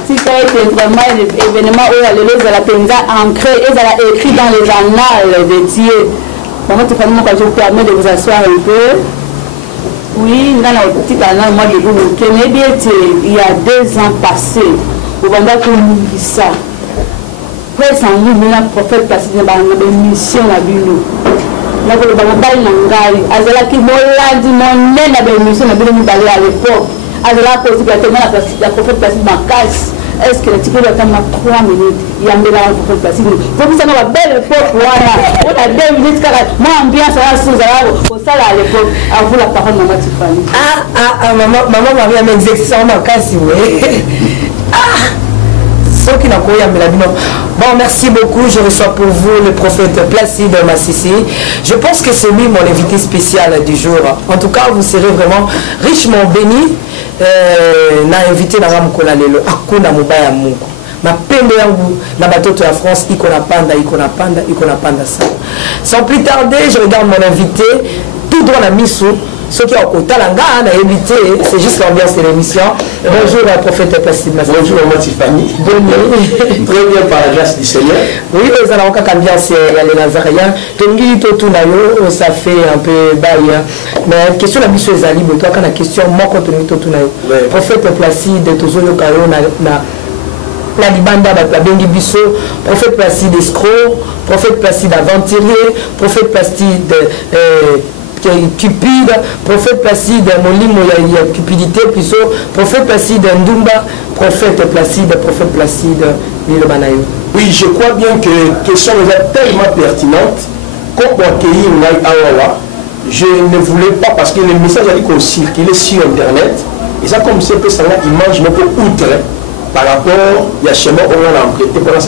Si ça a été vraiment un événement où les Alapenza ancré et écrit dans les annales de Dieu. Maman, tu je vous permets de vous asseoir un peu. Oui, dans la petite annale, moi, je vous tenez bien, il y a 2 ans passés, au moment où nous ça. Après, ça nous a prophète Placide dans une mission à Bilo. Là, vous avez bail nangai, azala ki molandi mon nena de mission à Bilo Mubali à l'époque. Azala cause que la prophète Placide Makas. Est-ce que le type de temps 3 minutes, il y a un mélange de prophète Placide. Vous savez, la belle époque, voilà. On a 2 minutes, car moi, ambiance, au salle à l'époque, à vous la parole, maman Tiffany. Maman Maria m'exerce en Makas, oui. Qui n'a pas bon, merci beaucoup. Je reçois pour vous le prophète Placide Massissi. Je pense que c'est lui mon invité spécial du jour. En tout cas, vous serez vraiment richement bénis. Na invité na Ramkola lelo akuna mubaya Mungu. Mapendo yangu na batoto ya France iko na panda ça. Sans plus tarder, je regarde mon invité tout droit la misso. Ceux qui ont côté l'anga évité, c'est juste l'ambiance de l'émission. Bonjour prophète Placide Massissi. Bonjour maman Tiffany. Très bien par la grâce du Seigneur. Oui, les alawaka ambiance les Nazaréens. Tongili totunayo, ça fait un peu bail. Mais question la mission ezali boto kana question moko tongili totunayo. Prophète Placide tozoyo kayo na libanda ba bengi biso, prophète Placide escroc, prophète Placide aventurier, prophète Placide cupide, prophète Placide molimo ya cupidité, plutôt prophète Placide ndumba, prophète Placide Milo Manayo. Oui, je crois bien que la question est tellement pertinente qu'on peut accueillir Awawa. Je ne voulais pas, parce que le message a dit qu'on circulait sur Internet, et ça comme c'est que ça a image mais pour outre par rapport à chemin où on a emprunté pour le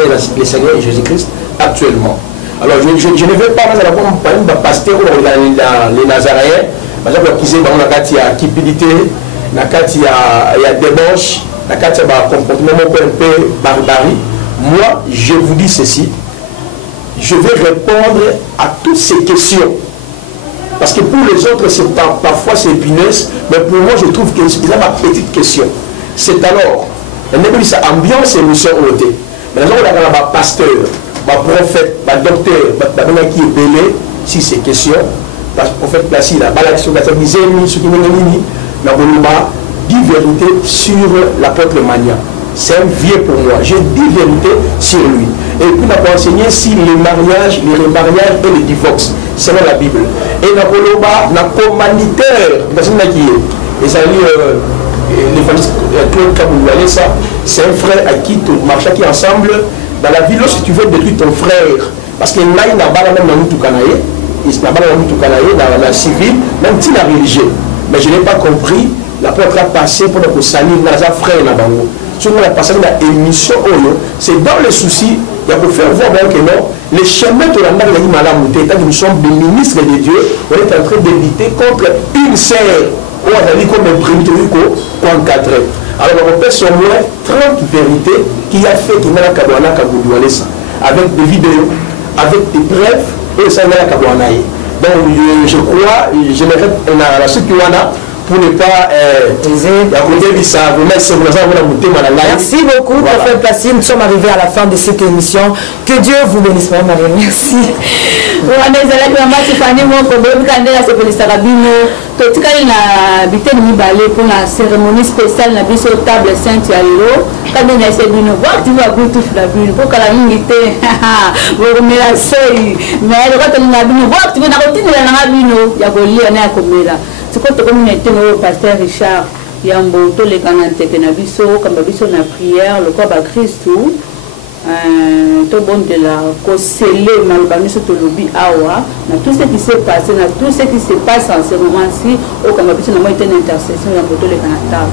Seigneur Jésus-Christ actuellement. Alors je ne veux pas dans la compagnie de pasteur les Nazaréens, parce que dans la carte il y a cupidité, la carte il y a débauche, la carte il y a comportement un peu barbarie. Moi, je vous dis ceci, je vais répondre à toutes ces questions. Parce que pour les autres, c'est parfois c'est épineuse, mais pour moi, je trouve qu'il y a ma petite question. C'est alors, ambiance et mission au thé. Mais là, on a un pasteur, ma prophète, ma docteur, ma qui est belé, si c'est question, parce que le prophète Placide, la balation de la misère, ce qui est dit vérité sur l'apôtre Mania. C'est un vieux pour moi. Je dis vérité sur lui. Et puis, on a enseigné si les mariages, les remariages et les divorces, selon la Bible. Et on a commanditaire, et ça dit, l'évangéliste Claude Kabouloualé, ça, c'est un frère à qui tout marche qui ensemble. Dans la vie, lorsque tu veux détruire ton frère, parce que là il n'a pas même dans tout canaillé, il n'a pas dans tout canaillé dans la civile, même si la religieux. Mais je n'ai pas compris la porte a passé pour que salir dans la frère là-bas. Si on a passé dans l'émission, c'est dans le souci, il y a pour faire voir que non, les chemins de la mère de Malamouté, étant que nous sommes des ministres de Dieu, on est en train d'éviter contre une serre, on a dit comme un primitif qu'on encadrait. Alors on peut sur moins 30 vérités qui a fait qu'il y a un Kabouana Kaboudouane ça, avec des vidéos, avec des preuves, et ça y a un Kabouana. Donc je crois, j'aimerais la suite qu'il y en a, pour ne pas merci beaucoup, prophète Placide. Nous sommes arrivés à la fin de cette émission. Que Dieu vous bénisse, Marie. Merci. Pour la cérémonie spéciale la table sainte à l'eau. Quand on a essayé de nous voir, tu vas goûter la bune. Pour que la unité, vous remerciez. Mais quand on a vu nous voir, tu vas continuer la bune. Il y a un là. C'est quoi comme le pasteur Richard Yambo, tous les canantes que Nabiso, comme Nabiso na prière, le corps à Christ, tout bon de la cosélé, malbaniso to lobby awa, tout ce qui s'est passé, tout ce qui se passe en ce moment-ci, au Kamabiso n'a pas été une intercession Yambo, tous les canantes.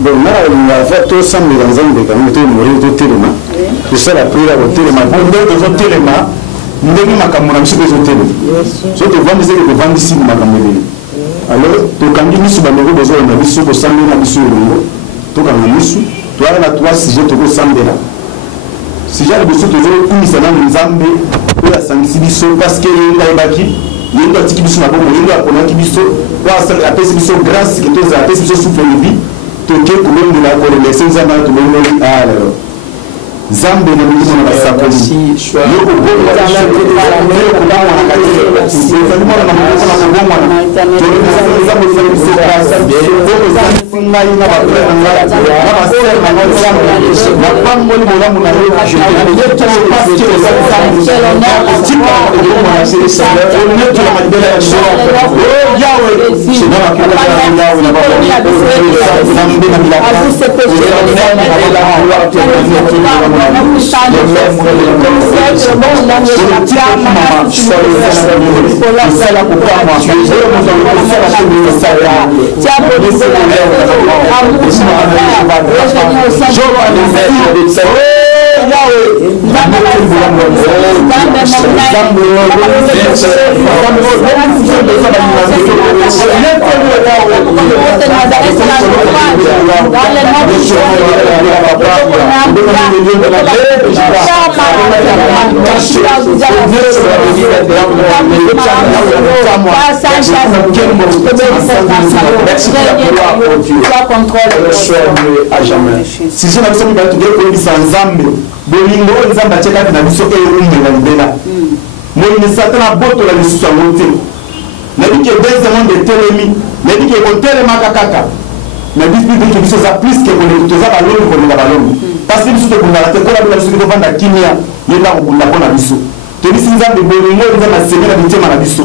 Bon, on va faire tout ça, mais dans un des canaux, tout téléma. C'est ça la prière au téléma. Bon, dans le téléma, nous devons makamona, monsieur les hôtels. Je te vends des que vendre ici, makamona. Alors, tu as dit que tu as besoin de biso pour s'en aller biso longo. Tu as dit tu as la toi si je te veux s'en aller. Si j'ai besoin de veux pour ça dans Nzambe pour la sanction biso parce que il y a baki, il y a petit biso na bon, il y a pour qui biso, pour la paix biso grâce que tu as paix biso souffle vie. Tu que pour même de la connaissance Nzambe tu même ah alors. Zambe na biso na sapoli. Yo ko si je n'avais pas de dire sans Zambé, Bolingo, les Zambacheka qui n'a vu ce qu'elle est là. Mais il ne s'attend à botte la mission à monter. Il dit que des demandes de télémi, il dit que le téléma kaka. Mais il dit que ça plus que les autres ballons pour les ballons. Parce que nous sommes dans la tête, on a besoin de vendre la Kenya, il y a la bonne abisso. Tu dis que Zambé, Bolingo, ils ont la semaine de thème à l'abisso.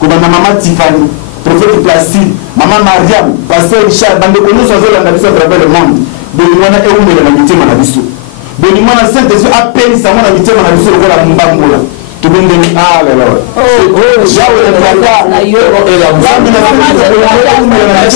Comme maman Tiffany, prophète Placide, maman Mariam, pasteur Richard, bande de nous sommes dans l'abisso à travers le monde. Bolimana est où mais la mitema na biso. Bolimana Saint-Esprit appelle ça na mitema na biso ko la mbambola. Tu veux dire ah là là. Oh, jawe na kaka na yo et la mbambola na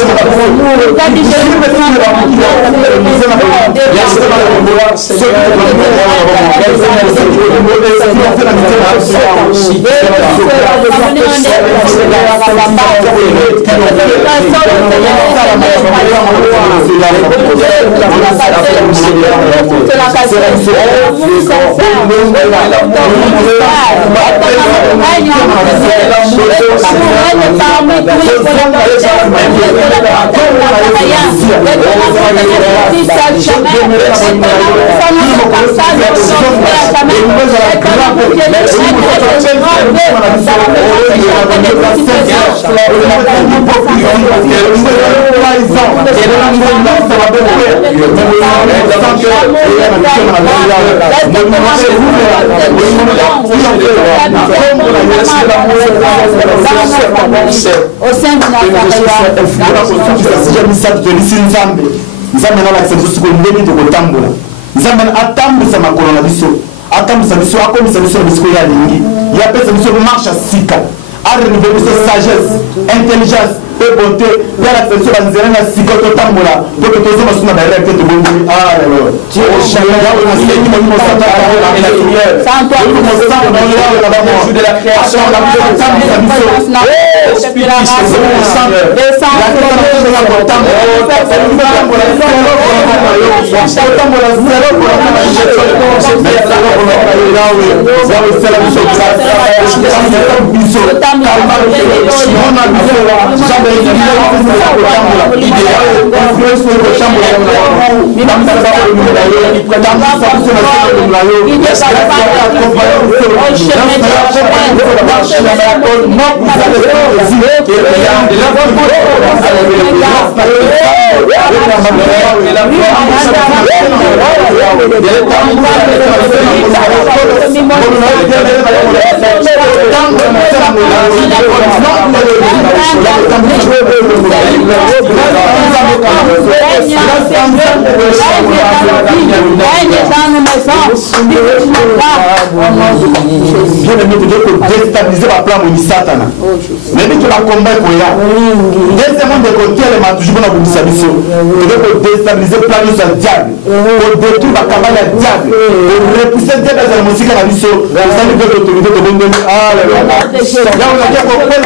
au sein de akamisa biso akomisa biso na bisiko ya lingi ya pesa biso marche à sika a renouveler biso sagesse intelligence et bonté ya la biso banzela na sika totambola po que tozo masuna ba rete to bongi ah là là Dieu jamais na seki mo mo sata la prière sans toi nous sommes dans le jour de la création la tambola biso spirit déstabiliser la plan de Satana. Mais tu vas combattre pour là. Deuxièmement, de côté, elle m'a toujours dit ça. Tu veux déstabiliser le plan de ce diable. Pour détruire la campagne du diable. Pour repousser le diable dans la musique à la mission. Vous allez voir l'autorité de bon Dieu. Ah là là. Là, on a dit qu'on peut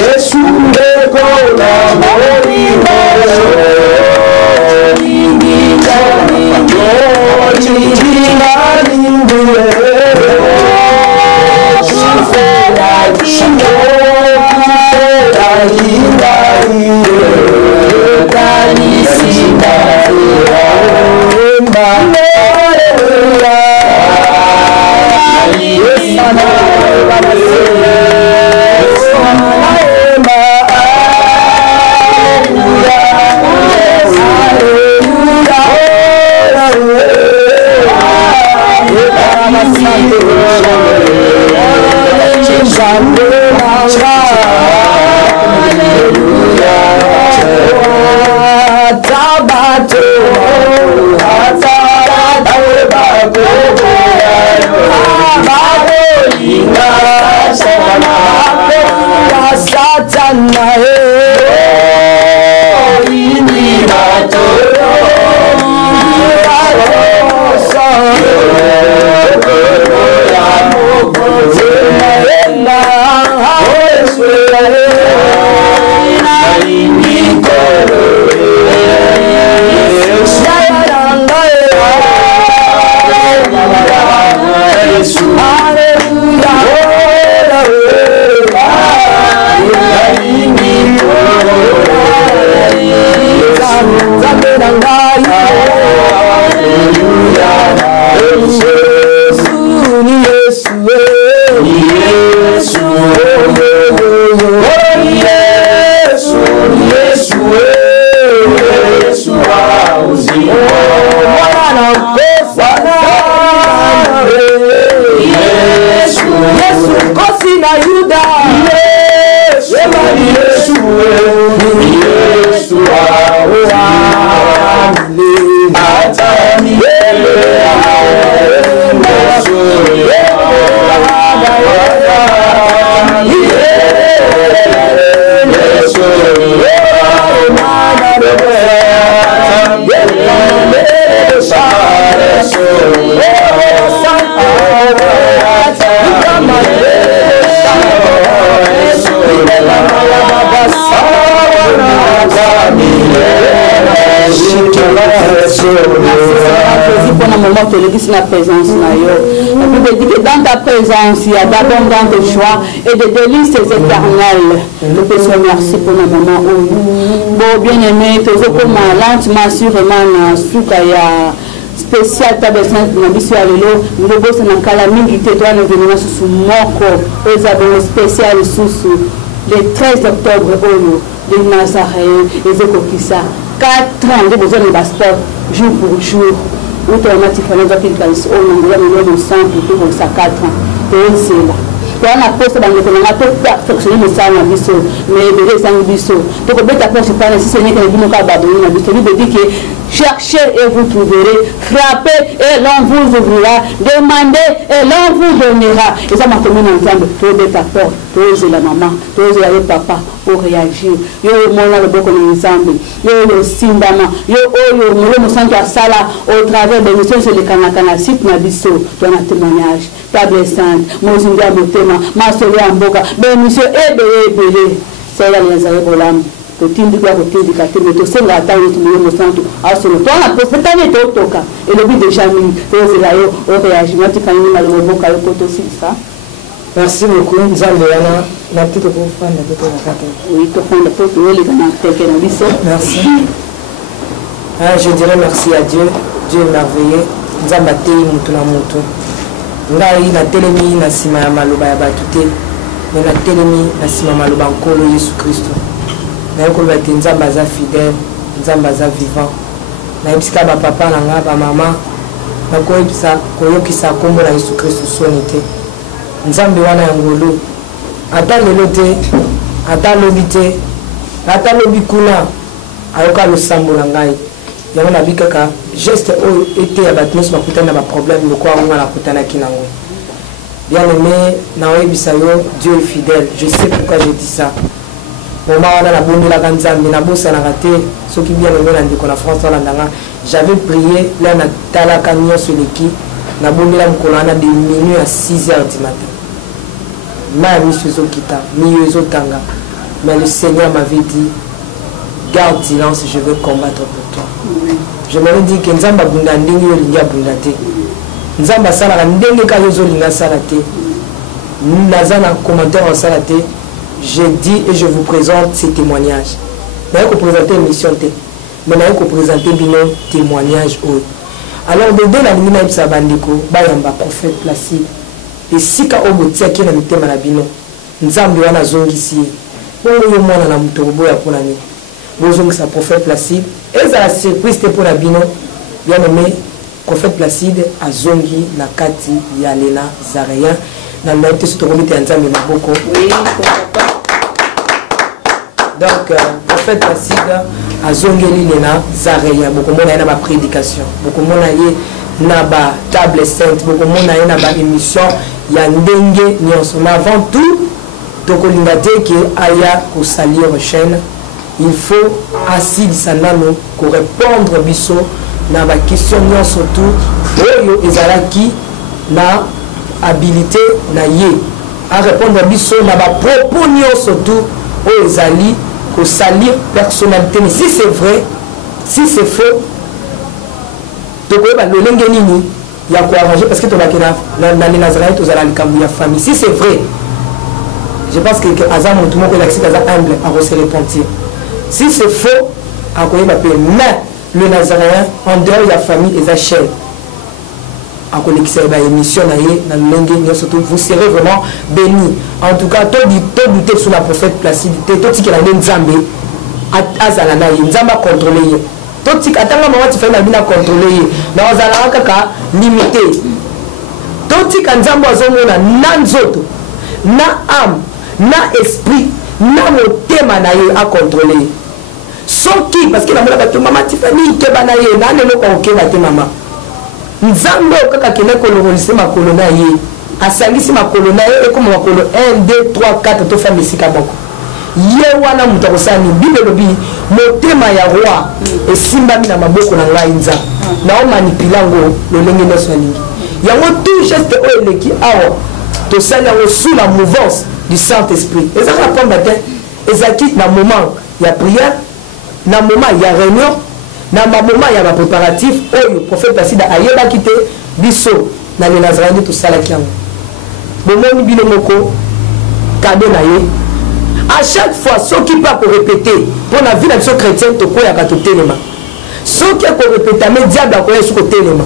Yesu, sur la présence. La Bible dit que dans ta présence, il y a d'abondantes joie et de délices éternelles. Nous te merci pour ma maman. Bon, bien aimé, tu es comme lentement, sûrement, Soukaya. Spécial table sainte na biso ya lelo ngobosa na kala mingi te to na venema susu moko ezabelo spécial susu le 13 octobre oyo les Nazaréens ezekokisa 4 ans de besoin de passeport jour pour jour où tu as mati fana za qu'il passe au ngwa le centre pour ça 4 ans c'est là on a posé dans le gouvernement pour perfectionner le sang na biso mais bébé sang biso to ko beta pour se parler si c'est n'est que bino ka badoni na biso lui dit que cherchez et vous trouverez, frappez et l'on vous ouvrira, demandez et l'on vous donnera. Et ça m'a commis ensemble, tout de ta porte, tout la maman, tout le papa pour réagir. Yo mon le beaucoup ensemble, yo le sindama, yo le mosanto à sala au travers des missions sur le canal site nabiso, ton témoignage, table sainte, mozinga motema, ma soeur amboka, ben monsieur ebele, c'est la Nazaré bolam. Kotindika kotindika teme to senga atani tumuyo mosantu asolo to na positane to toka et le but déjà mis to zelayo au réagissement tu fani na le boka yo poto ça. Merci beaucoup nzambe yana na tito ko fanda to na kaka. Oui to fanda to le kana teke na biso. Merci. Je dirais merci à Dieu. Dieu est merveilleux. Nzamba te mutu na mutu. Ngai na telemi na sima ya maloba ya batute. Na telemi na sima maloba nkolo Yesu Kristo. Nayekoba te nzambe aza fidèle, nzambe aza vivant. Nayebisika bapapa na nga bamama koyokisa kombo na Yesu Kristo soni te. Nzambe wana ya ngolu ata lelo te, ata lobi te, ata lobi kuna ayoka losambo na ngai. Yango nabi kaka geste oyo ete ya bato nyonso bakutani na baproblème lokola ngo na kutanaki nango. Bien aimé, naoyebisa yo, Dieu est fidèle. Je sais pourquoi je dis ça. J'avais prié là na talaka nyonso leki na bondela mkolana de minuit à 6h du matin. Mais le Seigneur m'avait dit garde silence, je veux combattre pour toi. Je m'avais dit que nzamba bunda ndenge yo linga bunda te. Nzamba sala ndenge ka yo zo linga sala te. Nazana commentaire en sala te. Je dis et je vous présente ces témoignages. Je vais vous présenter une mission, mais je vais vous présenter un témoignage. Alors, de la ligne de Sabandiko, Bayamba, prophète Placide, et si ka obotia qui na mitema na bino, nzambe wana zongisi, oyo mwana na mutobo ya pona ni. Bozongi sa prophète Placide, et ça la surprise pour la bino, bien aimé, prophète Placide a zongi na kati ya Lena Zaréen. Na mette sur le comité ensemble na boko. Oui, donc prophète Placide a zongeli Lena Zaréen, beaucoup mona na ba prédication, beaucoup mona ye na ba table sainte, beaucoup mona ye na ba émission ya ndenge nyonso. Mais avant tout, tokolinga te ke aya ko salir chaîne, il faut assis sanano ko répondre biso na ba question nyonso tout oyo ezalaki na habilité na ye à répondre à biso na ba propos surtout aux ezali ko salir personnalité. Mais si c'est vrai, si c'est faux, donc ba lolenge nini ya ko arranger parce que to bakina na les Nazareth to zala likambu ya famille. Si c'est vrai, je pense que azam tout monde l'accès à humble à se repentir. Si c'est faux, à quoi il va payer. Mais le Nazaréen en dehors de la famille et sa chaîne à connecter à l'émission surtout vous serez vraiment bénis. En tout cas, tout douter sur la prophète Placide, tout ce qui a été Nzambe azalana Nzamba contrôler. Tout ce qui a été contrôler, na azalana kaka limité. Tout ce qui a Nzamba azomona na nzoto, na âme, na esprit, na motema na ye à contrôler. Sans qui, parce que la maman Tiffany qui va naïe, n'a le mot qu'on va te maman. Nzambe kaka kene kolonise makolo na ye asangisi makolo na ye comme makolo 1 2 3 4 to fa misika boko ye wana mutu akosani bible lobi motema ya roi esimbami na maboko na ngai nza na o manipulango lolenge nyonso alingi yango tout geste oyo eleki awa tosali yango sous la mouvance du Saint-Esprit ezaka na pomba te ezaki na moment ya prière na moment ya réunion na moment ya ba préparatif oyo prophète Placide ayeba kité biso na les Nazarene tout ça la kiango bomoni bino moko cadeau na ye à chaque fois ceux qui pas pour répéter pour la vie de biso chrétienne to ko ya ka to telema ceux qui ko répéter mais diable ko yesu ko telema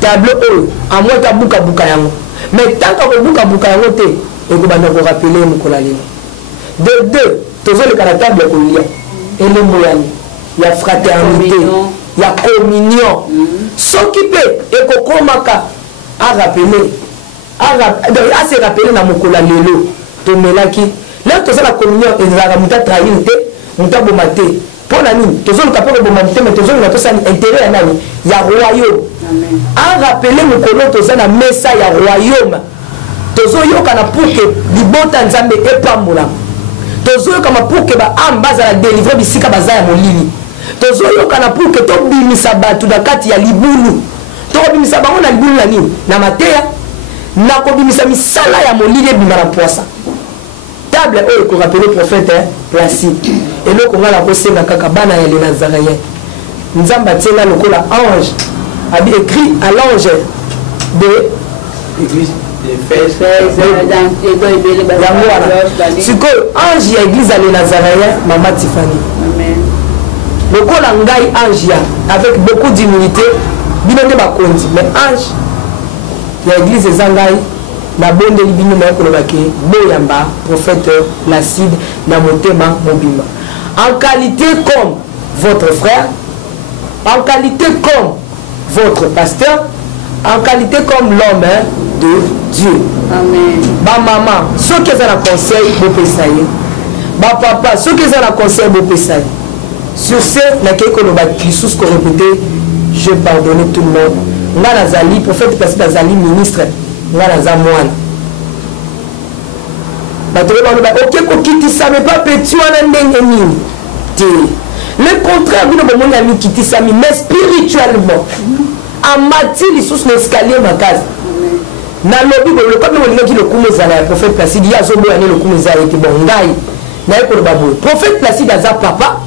tableau à moins ka buka buka yango mais tant que buka buka yango te et ko bana ko rappeler moko la lino de deux toujours le caractère de kolia et le moyani il y a fraternité il y a communion ceux qui peut et ko komaka à rappeler à se rappeler na mokola lelo to melaki là to ça la communion et la muta trahinte muta bomate pour la nuit to zo capable bomate mais to zo na to ça intérêt ya nani ya royaume amen à rappeler mokolo to ça na mesa ya royaume to zo yoka na pour que libota nzambe epambola to zo yoka pour que ba ambaza la délivrer bisika baza ya molili to zo yoka na pour que to bimisa batu na kati ya libulu to bimisa bango na libulu na nini na mateya na kobimisa misala ya molili bima na poisa table oyo ko rappeler prophète Placide et le konga la kosenga kaka bana ya les Nazaréens nzamba tiela lokola ange abi écrit à l'ange de l'église siko ange ya église ya les Nazaréens Mama Tiffany amen lokola ngai ange ya avec beaucoup d'humilité bino nde bakonzi mais ange ya église ezangai na bonde libino na kolobake boyamba prophète Placide na motema mobima en qualité comme votre frère, en qualité comme votre pasteur, en qualité comme l'homme de Dieu. Amen. Ba maman, ceux qui ont un conseil beau pesaye. Ba papa, ceux qui ont un conseil beau pesaye. Sur ce, na ke kolobaki sous ko répéter, je pardonne tout le monde. Nga nazali prophète Placide nazali ministre. Nga nazamwana. Ok, kokiti ça mais pas petit on le contraire bino bomoni ami kiti sami mais spirituellement en matière les sous l'escalier ma case na lobi bo le comme on dit le kumezala prophète Placide ya zobo ya le kumezala était bon ngai na ko babo prophète Placide aza papa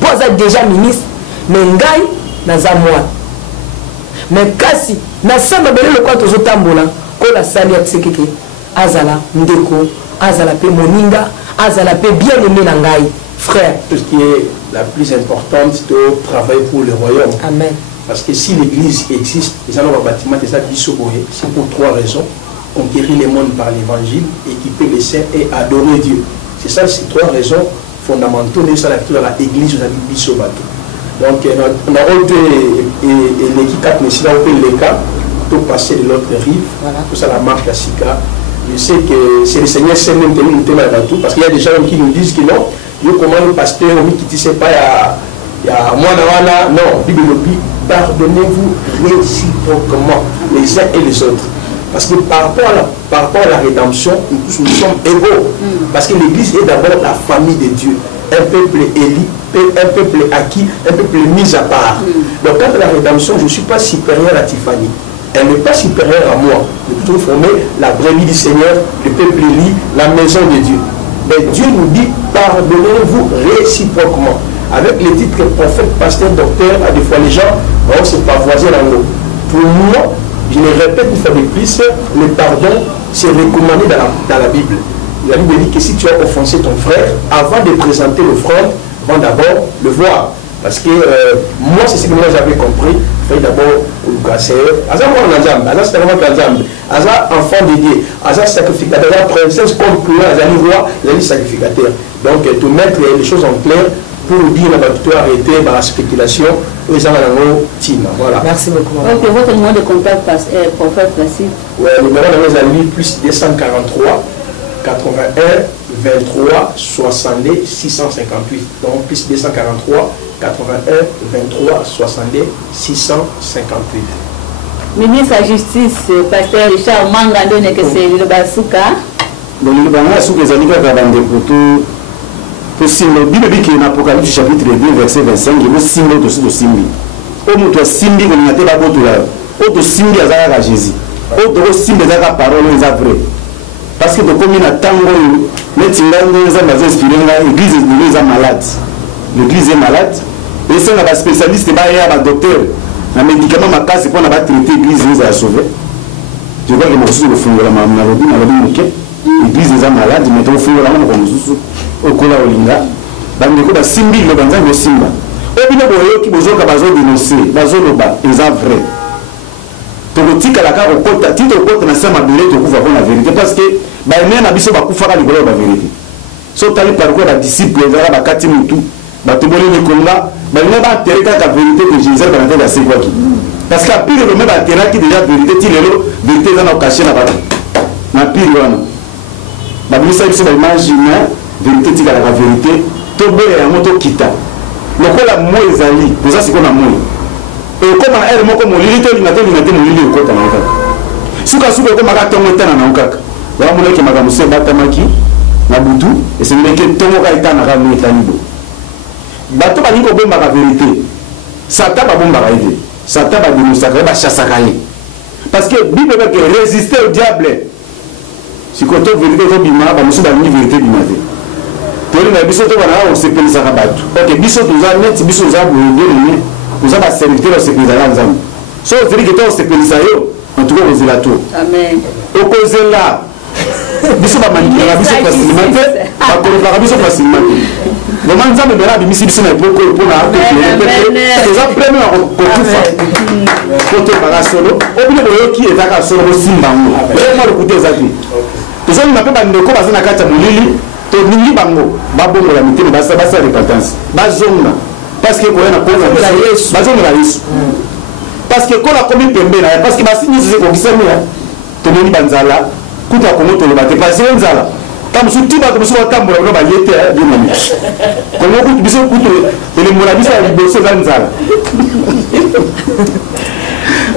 poza déjà ministre mais ngai na za moi mais kasi na samba bele le kwato zotambola ko la sali ya tsekeke azala ndeko azala pe moninga azala pe bien aimé na ngai frère. Tout ce qui est la plus importante c'est de travailler pour le royaume. Amen. Parce que si l'église existe les gens dans bâtiment c'est pour trois raisons: conquérir le monde par l'évangile, équiper les saints et adorer Dieu. C'est ça, ces trois raisons fondamentales de l'église aux amis bisobato. Donc on a l'équipe 4 mais si on fait les cas pour passer de l'autre rive, tout ça la marche la Sika. Je sais que c'est le Seigneur c'est même tenu nous témoigne dans tout parce qu'il y a des gens qui nous disent que non, yo comment le pasteur qui ne sait pas il y a moi non, Bible dit pardonnez-vous réciproquement les uns et les autres. Parce que par rapport à la rédemption, nous sommes égaux. Parce que l'église est d'abord la famille de Dieu. Un peuple élu, un peuple acquis, un peuple mis à part. Donc quant à la rédemption, je ne suis pas supérieur à Tiffany. Elle n'est pas supérieure à moi. Nous devons former la brebis du Seigneur, le peuple élu, la maison de Dieu. Mais Dieu nous dit, pardonnez-vous réciproquement. Avec les titres prophète, pasteur, docteur, à des fois les gens vont se pavoiser dans l'eau. Pour moi, je le répète une fois de plus, le pardon, c'est recommandé dans la Bible. La Bible dit que si tu as offensé ton frère, avant de présenter l'offrande, va d'abord le voir. Parce que moi, c'est ce que moi j'avais compris. Il faut d'abord le casser. Aza moi en Azam, Aza c'est vraiment Azam. Aza enfant de Dieu, Aza sacrificateur, Aza princesse comme plus, Aza roi, Aza sacrificateur. Donc, te mettre les choses en clair pour nous dire, tu as arrêté par la spéculation. Voilà. Merci beaucoup. Ok, votre numéro de contact prophète Placide. Oui, le numéro de mes amis, plus 243 81 23 62 658. Donc, plus 243 81 23 62 658. Ministre de la Justice, pasteur Richard Mangando, n'est que c'est le Basuka. Donc, le Basuka, c'est un pour tout. La Bible dit qu'en Apocalypse chapitre 2, verset 25, il y a un signe de Simbi. Au moins, tu as Simbi, on a été là-bas tout là. Au moins, Simbi, il y a Jésus. Au moins, Simbi, il y a la parole, il y a vrai. Parce que comme il y a tant de l'église est malade. L'église est malade. Et c'est un spécialiste, il y a un docteur. Un médicament ma case pour traiter l'église les a sauvé. Je vois que mon souci le fond de la l'église les a malades, mais au fond de la main comme au cola olinga. Bandeko ba simbi le banza le simba. Obino boyo ki bozo ka bazo dénoncer, bazo loba, ils ont vrai. Tokotika la ka okota, tito okota na sama belé to kufa la vérité parce que ba nena biso ba kufa ka likolo ba vérité. So tali parcours ba disciple ezala ba kati mutu, ba toboli le konga, ba nena ba tereka ka vérité de Jésus ba na c'est quoi qui. Parce que pire le même ba tereka qui déjà vérité ti lelo, vérité za na caché na ba. Na pire wana. Ba bisa biso ba imaginer vérité tika la vérité. Tobe ya moto kita lokola moi ezali poza siko na moi et comme elle moko molili to lingato molili okota na okaka suka ko maka tongo tana na okaka wa muleke maka muse batamaki na butu et c'est que tongo ka itana ka mo itanibo bato ba lingo bomba la vérité sata ba bomba ka ide sata ba dénoncer ba chassa ka ye parce que bible va que résister au diable si ko to vérité to bima ba musu ba ni vérité bimate. Na biso to bana on sepelisa ka batu. OK, biso tuza net biso za boyé nous avons serviteur au sepelisa la nzambe. So zeli que to sepelisa yo en tout cas aux élato. Amen. Au kozela biso ba manipula biso facilement ba ko biso facilement. Le manzambe bera bimisi biso na poko pona ko za premier ko kufa. Koto bara solo. Obile boyo ki etaka solo ko simba ngo. Vraiment le côté zaki. Tozo ni mapeba ndeko bazana kata mulili. Toningi bango babongo la mitene basa repentance bazonga parce que koyana ko na Yesu bazonga la Yesu parce que kola komi pembe na parce que basini zeze ko kisamira tomoni banzala kuta ko moto le bate parce que nzala comme sous tiba comme sous tambola ko ba yete de mami ko ko biso kuto ele mona biso ya liboso za nzala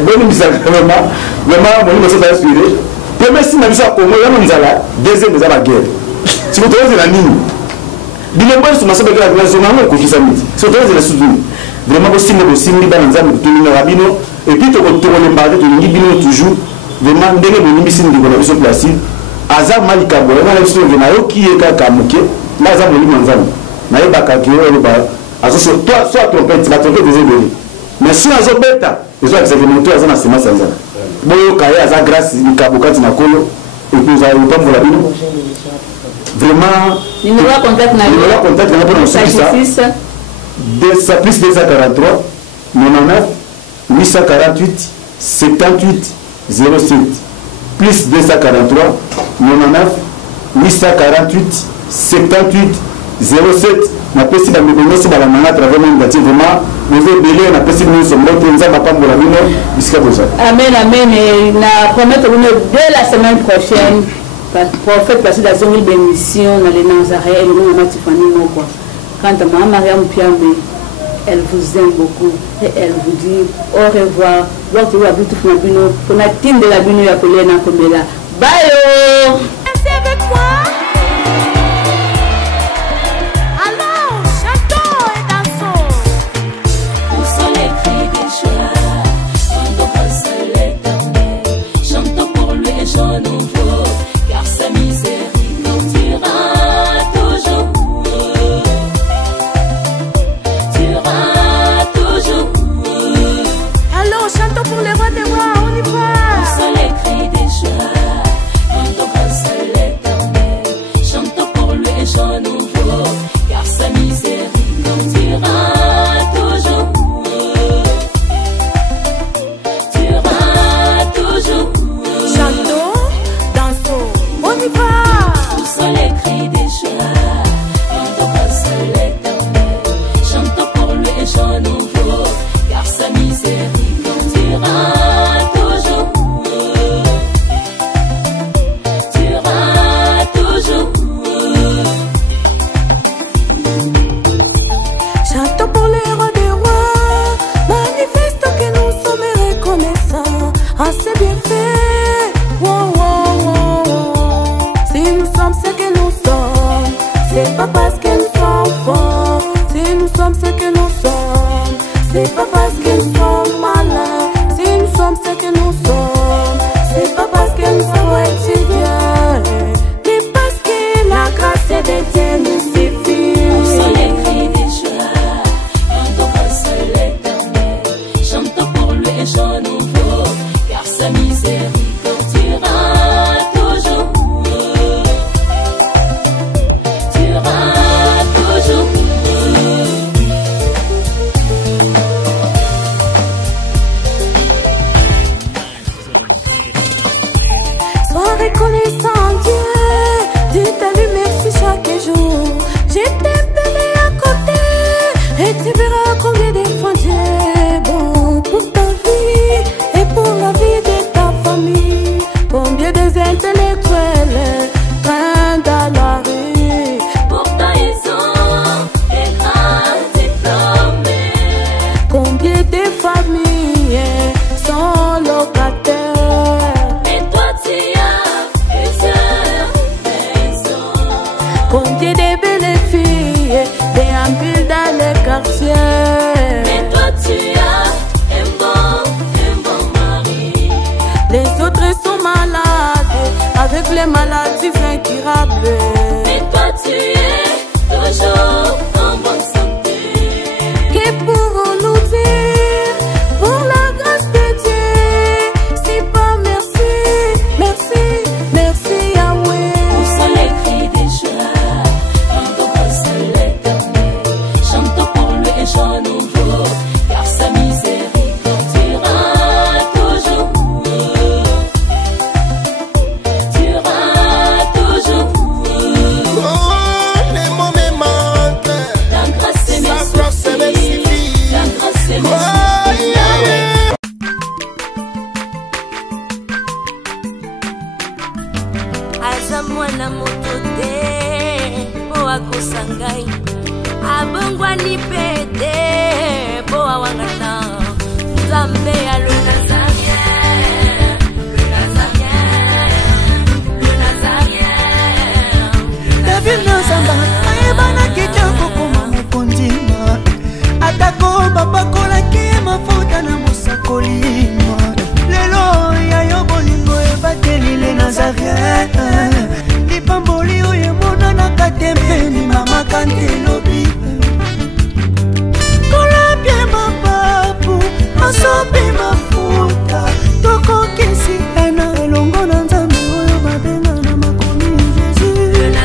boni bisa vraiment boni biso za inspiré premier si na biso ko mo ya nzala deuxième za la guerre. Si vous trouvez la ligne, bilembo sur ma sabeka la zone en ko kisamiti. Si vous trouvez la soudou, vraiment possible de simbi banza de tout le rabino et puis to le mbade to ngi bino toujours vraiment ndenge bo nimisi ndi ko na biso place. Aza malika bo na biso ngena yo ki e ka kamuke, na za mo limanzana. Na yeba ka ki yo ba azo so toi soit trompette, la trompette des édoli. Mais si azo beta, ils ont exactement tout aza na sema sanza. Boyo kaya aza grâce ni kabukati na kolo et puis za yo tombo la bino. Vraiment, numéro de contact pour nous ça plus 243 99 848 78 07 plus 243 99 848 78 07 na pesi ba mbongo so bala nanga travers mon gati vraiment vous belé na pesi nous sommes là pour nzamba pambola bino bisika boza. Amen et na promettre dès la semaine prochaine. Prophète passé dans une bénédiction dans les Nazareth et nous avons Tiffany Moko. Quant à Maman Mariam Piambe, elle vous aime beaucoup et elle vous dit au revoir. Lorsque vous avez tout fait pour la team de la Bino appelée Nakomela. Bye! C'est avec moi. Alors, chantons et dansons. Où sont les cris des joies? Quand on passe l'éternel, chantons pour lui et chantons. Sa miséricorde durera toujours. Durera toujours. Allons, chantons pour les rois des rois, on y va. Où sont les cris des joies quand on passe l'éternel? Chantons pour lui et chant nouveau, car sa miséricorde durera toujours. Durera toujours. Chantons, dansons. Où sont les cris des joies quand on passe l'éternel? Chantons pour lui et chant nouveau, car sa miséricorde durera toujours. Durera toujours. Chantons pour les rois des rois, manifestons que nous sommes reconnaissants à ses bienfaits. Wow, wow, wow. Si nous sommes ce que nous sommes, sorcière. Mais toi tu as un bon mari. Les autres sont malades, avec les maladies incurables. Mais toi tu es toujours en bonne santé. Que pourrons-nous dire pour la grâce de Dieu? Si pas merci, merci, merci Yahweh. Où sont les cris de joie? Rendons grâce à l'Éternel. Chantons pour lui un chant nouveau, car sa miséricorde durera toujours. Durera toujours. Oh, les mots me manquent. La grâce et Sa grâce me suffit. La grâce et Oh, Yahweh. aza mwana moto te po akosa ngai, abongwani mpe te po awangana. Nzambe ya le Nazarien, le Nazarien, le Nazarien. David Nozamba.